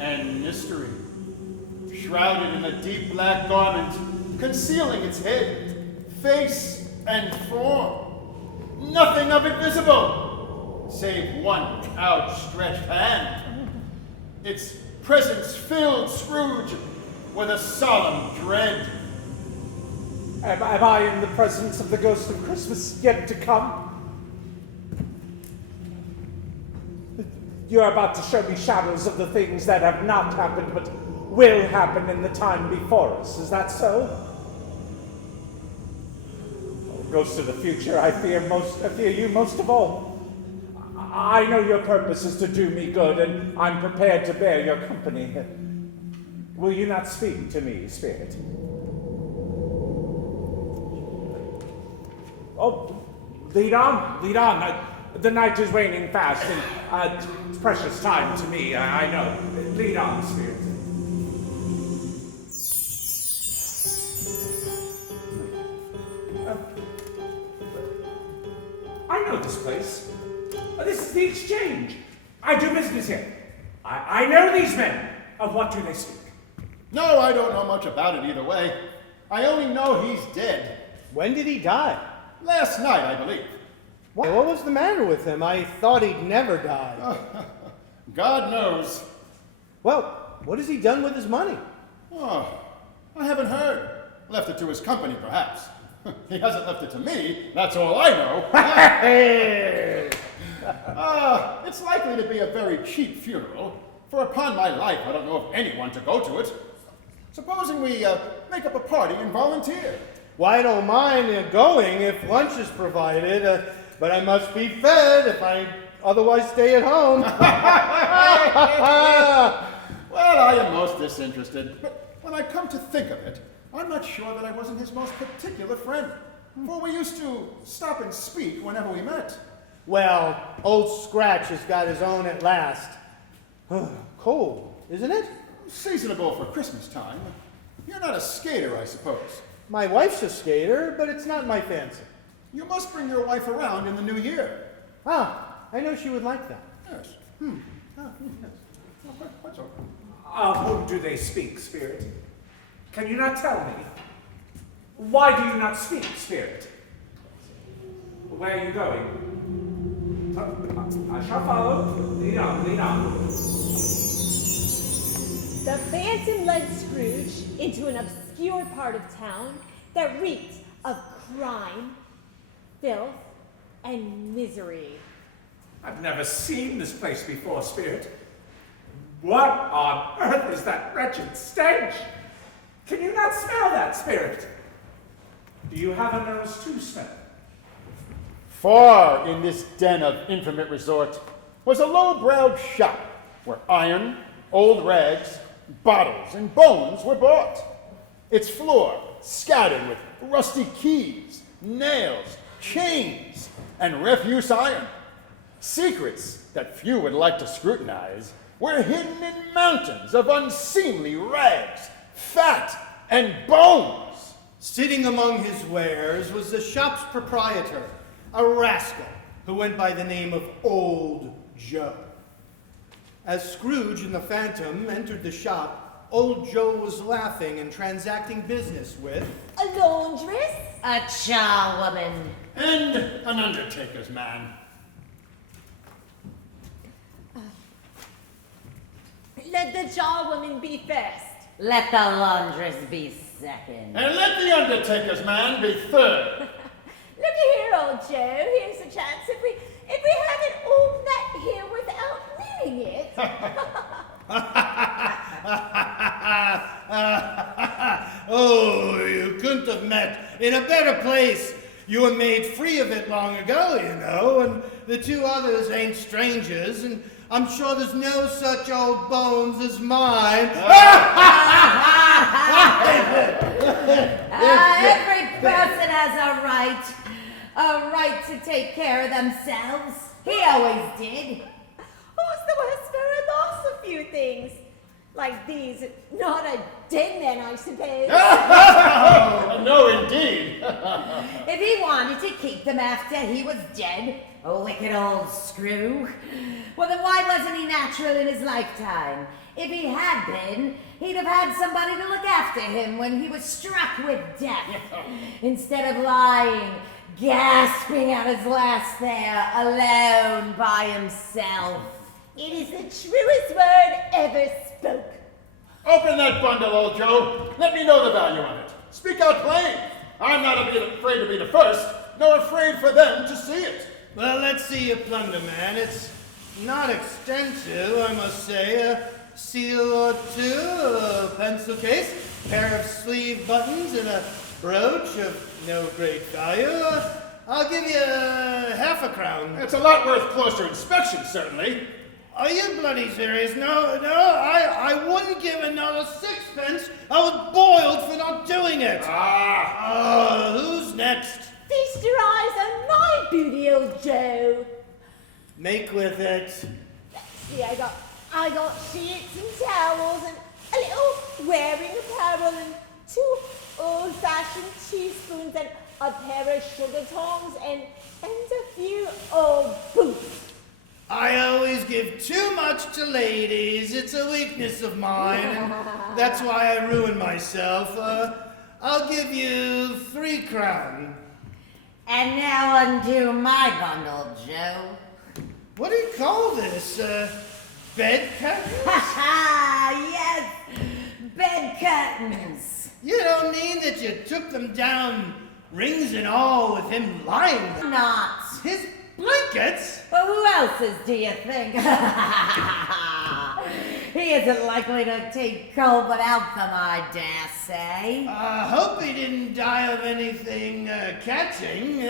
and mystery, shrouded in a deep black garment, concealing its head, face, and form. Nothing of it visible, save one outstretched hand. Its presence filled Scrooge with a solemn dread. Am I in the presence of the ghost of Christmas yet to come? You're about to show me shadows of the things that have not happened but will happen in the time before us. Is that so? Oh, ghost of the future, I fear you most of all. I know your purpose is to do me good, and I'm prepared to bear your company. Will you not speak to me, Spirit? Oh, lead on, lead on. The night is waning fast, and it's precious time to me, I know. Lead on, Spirit. I know this place. This is the exchange. I do business here. I know these men. Of what do they speak? No, I don't know much about it either way. I only know he's dead. When did he die? Last night, I believe. What was the matter with him? I thought he'd never died. God knows. Well, what has he done with his money? Oh, I haven't heard. Left it to his company, perhaps. He hasn't left it to me, that's all I know. It's likely to be a very cheap funeral, for upon my life I don't know of anyone to go to it. Supposing we make up a party and volunteer. Well, I don't mind going if lunch is provided, but I must be fed if I otherwise stay at home. Well, I am most disinterested, but when I come to think of it, I'm not sure that I wasn't his most particular friend, for we used to stop and speak whenever we met. Well, old Scratch has got his own at last. Cold, isn't it? Seasonable for Christmas time. You're not a skater, I suppose. My wife's a skater, but it's not my fancy. You must bring your wife around in the new year. Ah, I know she would like that. Yes. Yes. Oh, quite so. Of whom do they speak, Spirit? Can you not tell me? Why do you not speak, Spirit? Where are you going? I shall follow. Lead on, lead on. The Phantom led Scrooge into an obscure part of town that reeked of crime, filth, and misery. I've never seen this place before, Spirit. What on earth is that wretched stench? Can you not smell that, Spirit? Do you have a nose to smell? Far in this den of infamous resort was a low-browed shop where iron, old rags, bottles, and bones were bought. Its floor scattered with rusty keys, nails, chains, and refuse iron. Secrets that few would like to scrutinize were hidden in mountains of unseemly rags, fat, and bones. Sitting among his wares was the shop's proprietor, a rascal who went by the name of Old Joe. As Scrooge and the Phantom entered the shop, Old Joe was laughing and transacting business with A laundress? A charwoman. And an undertaker's man. Let the charwoman be first. Let the laundress be second. And let the undertaker's man be third. Look here, old Joe. Here's a chance if we haven't all met here without meaning it. Oh, you couldn't have met in a better place. You were made free of it long ago, you know, and the two others ain't strangers, and I'm sure there's no such old bones as mine. Every person has a right to take care of themselves. He always did. Who's the worse for a loss of few things? Like these, not a dead man, I suppose. No, indeed. If he wanted to keep them after he was dead, a wicked old screw, well then why wasn't he natural in his lifetime? If he had been, he'd have had somebody to look after him when he was struck with death, instead of lying, gasping out his last there, alone by himself. It is the truest word ever spoke. Open that bundle, old Joe. Let me know the value of it. Speak out plain. I'm not afraid to be the first, nor afraid for them to see it. Well, let's see your plunder, man. It's not extensive, I must say. A seal or two, a pencil case, pair of sleeve buttons, and a brooch of no great value. I'll give you half a crown. It's a lot worth closer inspection, certainly. Are you bloody serious? No, I wouldn't give another sixpence. I was boiled for not doing it. Who's next? Feast your eyes on my beauty, old Joe. Make with it. See, I got sheets and towels and a little wearing apparel and 2 old-fashioned teaspoons and a pair of sugar tongs and a few old boots. I always give too much to ladies. It's a weakness of mine, and that's why I ruin myself. I'll give you 3 crown. And now undo my bundle, Joe. What do you call this? Bed curtains? Ha ha! Yes! Bed curtains! You don't mean that you took them down, rings and all, with him lying there? Not. His blankets? Well, who else's do you think? He isn't likely to take cold but outcome, I dare say. Hope he didn't die of anything catching.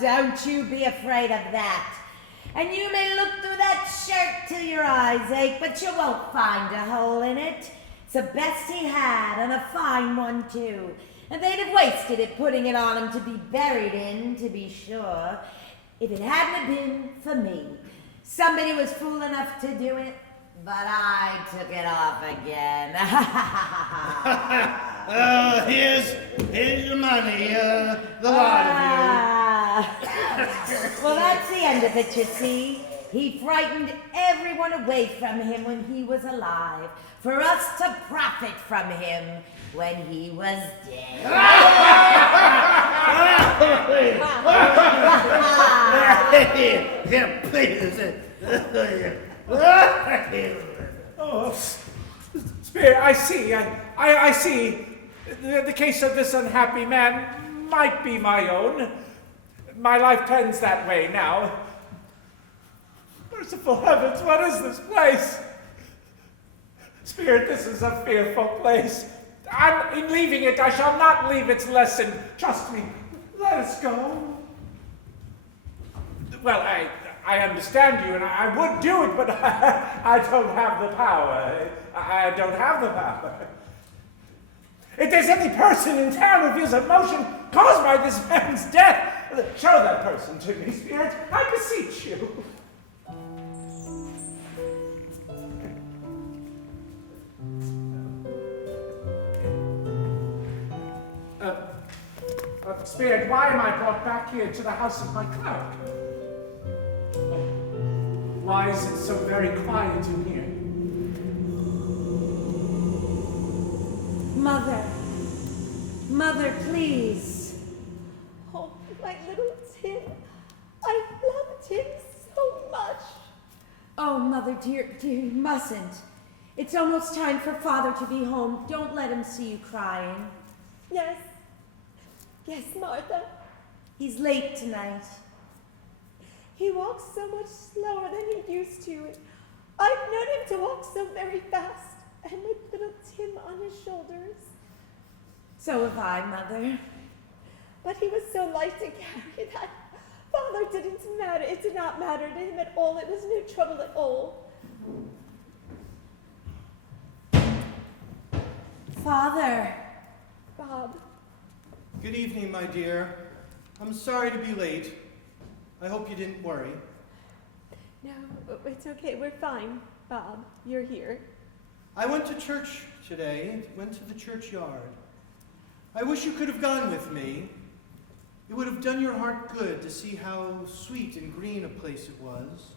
Don't you be afraid of that. And you may look through that shirt till your eyes ache, but you won't find a hole in it. It's the best he had, and a fine one too. And they'd have wasted it putting it on him to be buried in, to be sure, if it hadn't been for me. Somebody was fool enough to do it, but I took it off again. Here's your money, the lot of Well, that's the end of it, you see. He frightened everyone away from him when he was alive, for us to profit from him when he was dead. Yeah, please. Oh, Spirit, I see. I see. The case of this unhappy man might be my own. My life tends that way now. Merciful heavens, what is this place? Spirit, this is a fearful place. In leaving it, I shall not leave its lesson. Trust me. Let us go. Well, I understand you, and I would do it, but I don't have the power. I don't have the power. If there's any person in town who feels emotion caused by this man's death, show that person to me, Spirit. I beseech you. Spirit, why am I brought back here to the house of my clerk? Why is it so very quiet in here? Mother, please. Oh, my little Tim. I loved him so much. Oh, Mother, dear, you mustn't. It's almost time for Father to be home. Don't let him see you crying. Yes. Yes, Martha. He's late tonight. He walks so much slower than he used to. I've known him to walk so very fast, and with little Tim on his shoulders. So have I, Mother. But he was so light to carry that Father didn't matter. It did not matter to him at all. It was no trouble at all. Father. Bob. Good evening, my dear. I'm sorry to be late. I hope you didn't worry. No, it's okay. We're fine, Bob. You're here. I went to church today. Went to the churchyard. I wish you could have gone with me. It would have done your heart good to see how sweet and green a place it was.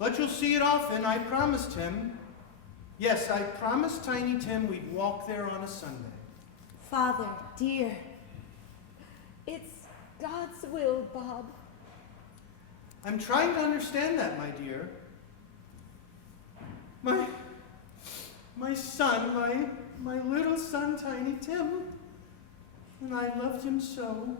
But you'll see it often, I promised him. Yes, I promised Tiny Tim we'd walk there on a Sunday. Father, dear. It's God's will, Bob. I'm trying to understand that, my dear. My son, my little son, Tiny Tim. And I loved him so.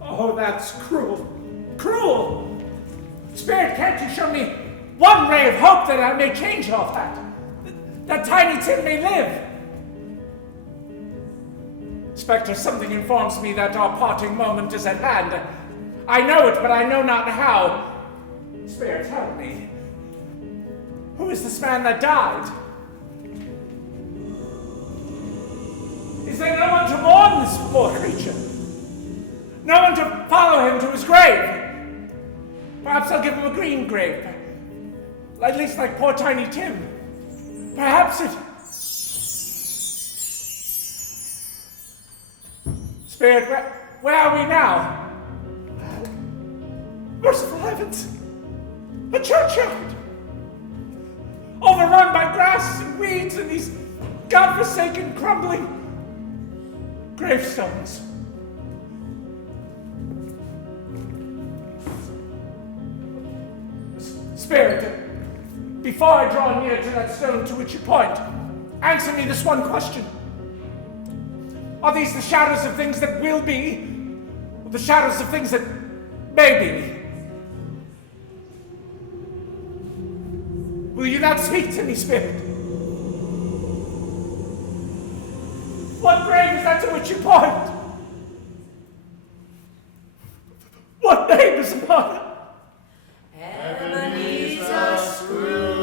Oh, that's cruel. Cruel! Spirit, can't you show me one ray of hope that I may change all that. That Tiny Tim may live. Spectre, something informs me that our parting moment is at hand. I know it, but I know not how. Spirit, help me. Who is this man that died? Is there no one to mourn this poor creature? No one to follow him to his grave? Perhaps I'll give him a green grave. At least like poor Tiny Tim. Perhaps it... Spirit, where are we now? Merciful heavens! A churchyard! Overrun by grass and weeds and these godforsaken, crumbling gravestones. Spirit, before I draw near to that stone to which you point, answer me this one question. Are these the shadows of things that will be, or the shadows of things that may be? Will you not speak to me, Spirit? What grave is that to which you point? What name is upon it? Ebenezer Scrooge.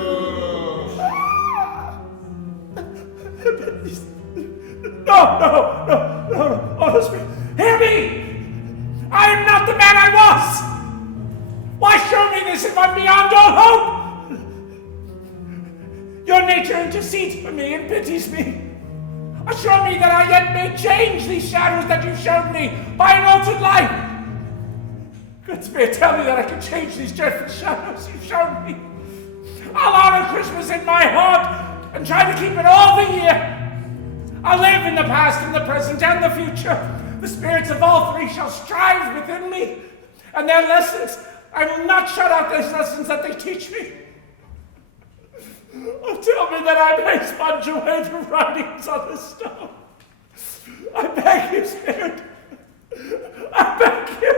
No, oh, Spirit, hear me! I am not the man I was! Why show me this if I'm beyond all hope? Your nature intercedes for me and pities me. Assure me that I yet may change these shadows that you showed me by an altered life. Good Spirit, tell me that I can change these dreadful shadows you showed me. I'll honor Christmas in my heart and try to keep it all the year. I'll live in the past, in the present, and the future. The spirits of all three shall strive within me, and their lessons, I will not shut out those lessons that they teach me. Oh, tell me that I may sponge away the writings on the stone. I beg you, Spirit. I beg you.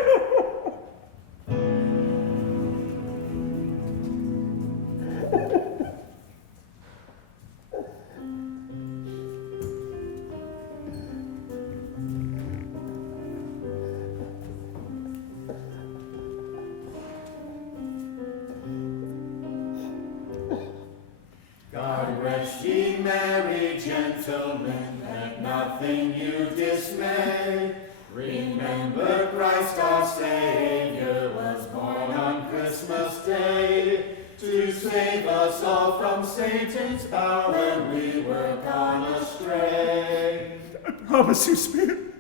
God rest ye merry gentlemen, let nothing you dismay. Remember Christ our Savior was born on Christmas Day, to save us all from Satan's power when we were gone astray. I promise you, Spirit,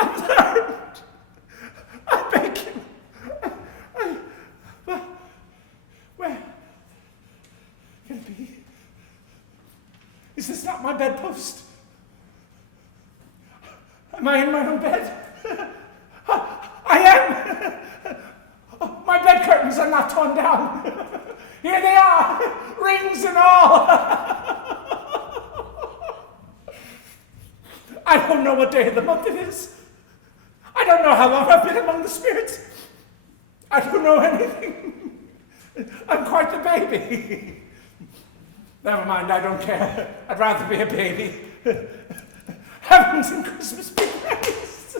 I've learned. I beg you. Where can it be? Is this not my bedpost? Am I in my own bed? I am! Oh, my bed curtains are not torn down. Here they are, rings and all. I don't know what day of the month it is. I don't know how long I've been among the spirits. I don't know anything. I'm quite the baby. Never mind, I don't care. I'd rather be a baby. Heavens and Christmas be praised.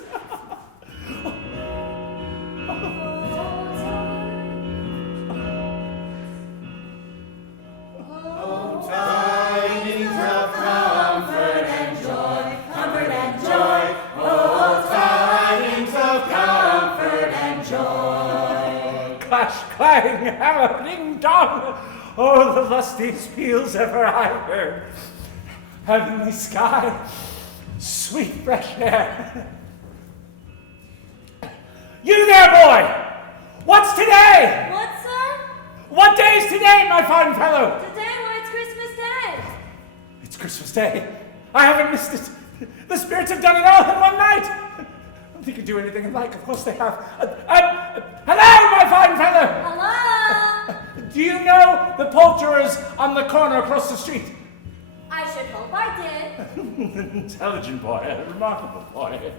Oh, tidings of comfort and joy, comfort and joy. Oh, tidings of comfort and joy. Clash, clang, hammer, ding, dong. Oh, the lustiest peals ever I heard. Heavenly sky, sweet fresh air. You there, boy! What's today? What, sir? What day is today, my fine fellow? Today, why, it's Christmas Day. It's Christmas Day. I haven't missed it. The spirits have done it all in one night. They could do anything they like. Of course they have. Hello, my fine fellow! Hello? Do you know the poulterers on the corner across the street? I should hope I did. Intelligent boy, a remarkable boy.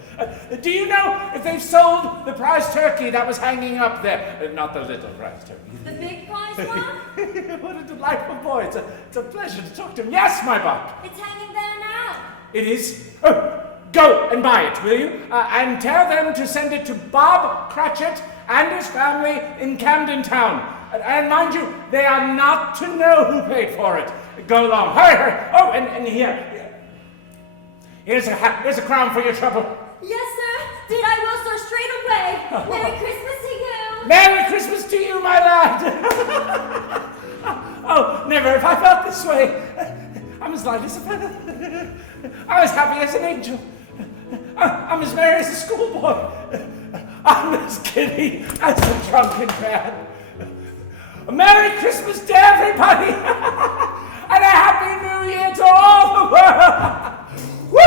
Do you know if they've sold the prize turkey that was hanging up there? Not the little prize turkey. The big prize one? What a delightful boy. It's a pleasure to talk to him. Yes, my buck. It's hanging there now. It is. Oh, go and buy it, will you? And tell them to send it to Bob Cratchit and his family in Camden Town. And mind you, they are not to know who paid for it. Go along. Hurry, hurry. Oh, and here. Here's a hat. Here's a crown for your trouble. Yes, sir. Did I will, sir, straight away. Merry Christmas to you. Merry Christmas to you, my lad. Oh, never have I felt this way. I'm as light as a feather. I'm as happy as an angel. I'm as merry as a schoolboy. I'm as giddy as a drunken man. A Merry Christmas to everybody! And a Happy New Year to all the world! Woo!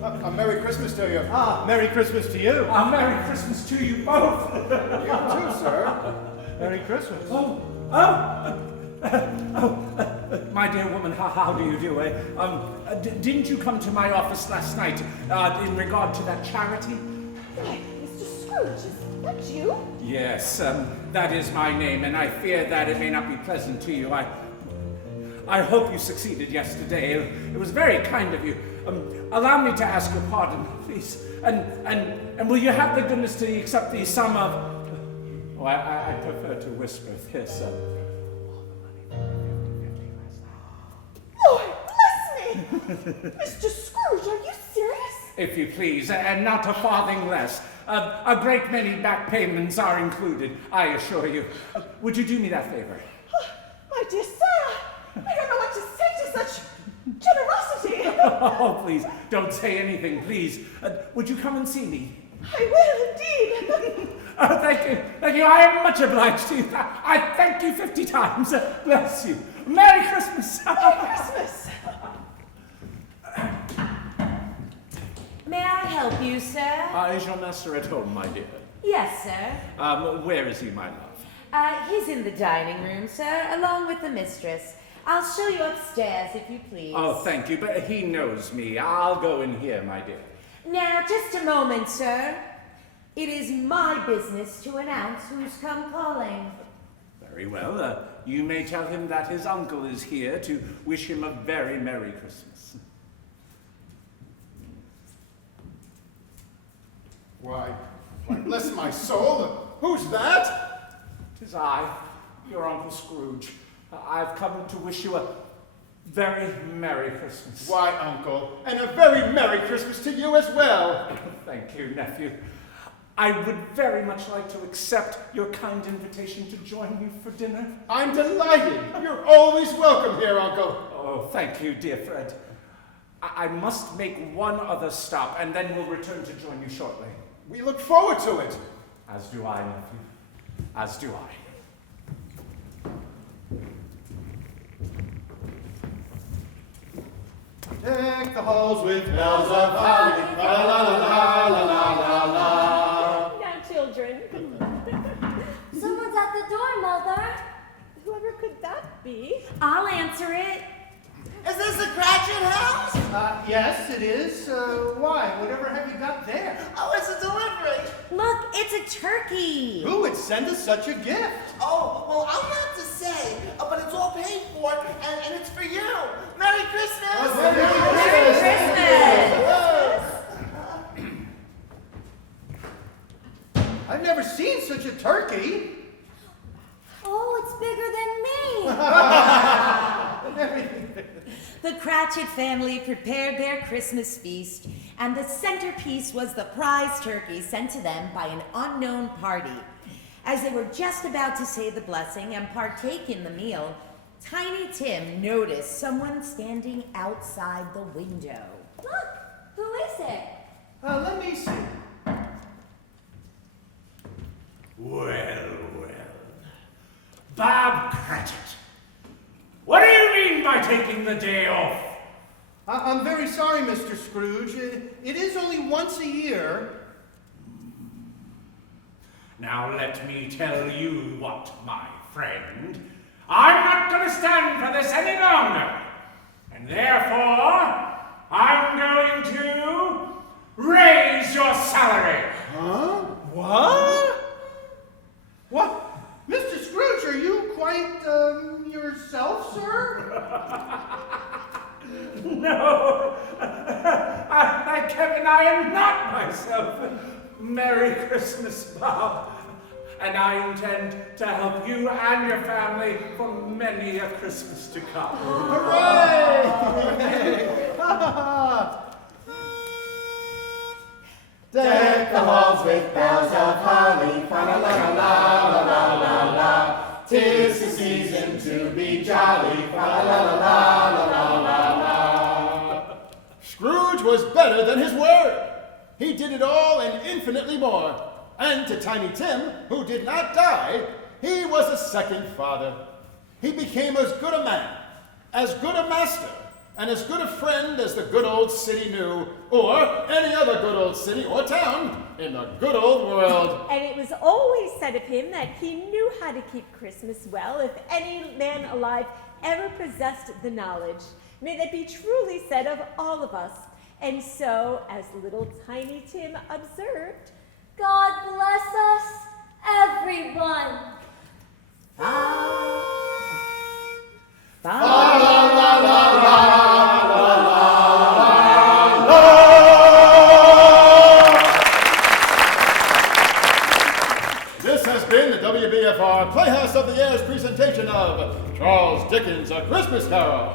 A Merry Christmas to you. Ah, Merry Christmas to you. A Merry Christmas to you both! You too, sir. Merry Christmas. My dear woman, how do you do? Didn't you come to my office last night in regard to that charity? Why, Mr. Scrooge, is that you? Yes, that is my name, and I fear that it may not be pleasant to you. I hope you succeeded yesterday. It was very kind of you. Allow me to ask your pardon, please. And will you have the goodness to accept the sum of... Oh, I prefer to whisper this. Lord, bless me! Mr. Scrooge, are you serious? If you please, and not a farthing less. A great many back payments are included, I assure you. Would you do me that favor? My dear sir, I don't know what to say to such generosity. Oh, please, don't say anything, please. Would you come and see me? I will indeed. Oh, thank you. Thank you. I am much obliged to you. I thank you 50 times. Bless you. Merry Christmas. Merry Christmas. May I help you, sir? Is your master at home, my dear? Yes, sir. Where is he, my love? He's in the dining room, sir, along with the mistress. I'll show you upstairs, if you please. Oh, thank you, but he knows me. I'll go in here, my dear. Now, just a moment, sir. It is my business to announce who's come calling. Very well. You may tell him that his uncle is here to wish him a very Merry Christmas. Why, bless my soul. Who's that? 'Tis I, your Uncle Scrooge. I've come to wish you a very Merry Christmas. Why, Uncle, and a very Merry Christmas to you as well. Thank you, nephew. I would very much like to accept your kind invitation to join you for dinner. I'm delighted. You're always welcome here, Uncle. Oh, thank you, dear Fred. I must make one other stop, and then we'll return to join you shortly. We look forward to it. As do I, nephew. As do I. Deck the halls with bells of holly, la la la la la la la la. Now, children. Someone's at the door, Mother. Whoever could that be? I'll answer it. Is this the Cratchit house? Yes, it is. Why? Whatever have you got there? Oh, it's a delivery. Look, it's a turkey. Who would send us such a gift? Oh, well, I'm not to say, but it's all paid for, and it's for you. Merry Christmas! Merry Christmas! I've never seen such a turkey. Oh, it's bigger than me. The Cratchit family prepared their Christmas feast, and the centerpiece was the prize turkey sent to them by an unknown party. As they were just about to say the blessing and partake in the meal, Tiny Tim noticed someone standing outside the window. Look, who is it? Let me see. Well. Bob Cratchit, what do you mean by taking the day off? I'm very sorry, Mr. Scrooge. It is only once a year. Now let me tell you what, my friend. I'm not going to stand for this any longer. And therefore, I'm going to raise your salary. Huh? What? What? Mr. Scrooge, are you quite, yourself, sir? No, Kevin, I am not myself. Merry Christmas, Bob. And I intend to help you and your family for many a Christmas to come. Hooray! Deck the halls with bells of holly, fa la la la la la la la la. 'Tis the season to be jolly, fa la la la la la la la. Scrooge was better than his word. He did it all and infinitely more. And to Tiny Tim, who did not die, he was a second father. He became as good a man, as good a master, and as good a friend as the good old city knew, or any other good old city or town in the good old world. And it was always said of him that he knew how to keep Christmas well, if any man alive ever possessed the knowledge. May that be truly said of all of us. And so, as little Tiny Tim observed, God bless us, everyone. This has been the WBFR Playhouse of the Year's presentation of Charles Dickens' A Christmas Carol.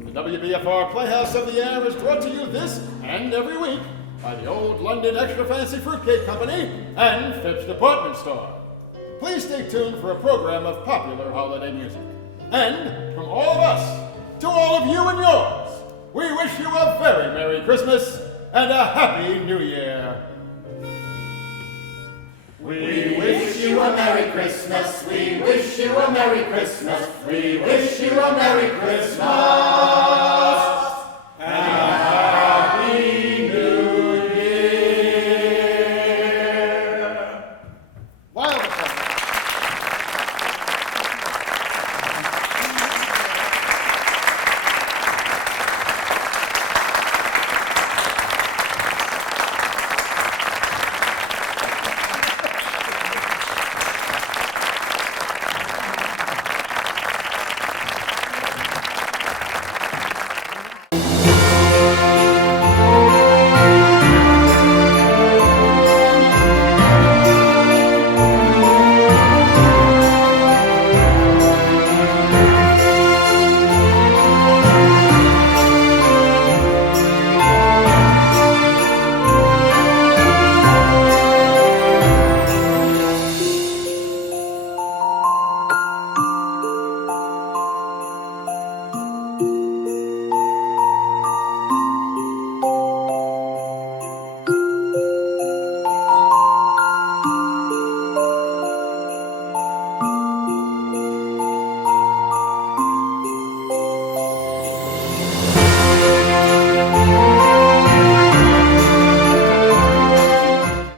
The WBFR Playhouse of the Year is brought to you this and every week by the Old London Extra Fancy Fruitcake Company and Phipps Department Store. Please stay tuned for a program of popular holiday music. And from all of us, to all of you and yours, we wish you a very Merry Christmas and a Happy New Year. We wish you a Merry Christmas. We wish you a Merry Christmas. We wish you a Merry Christmas.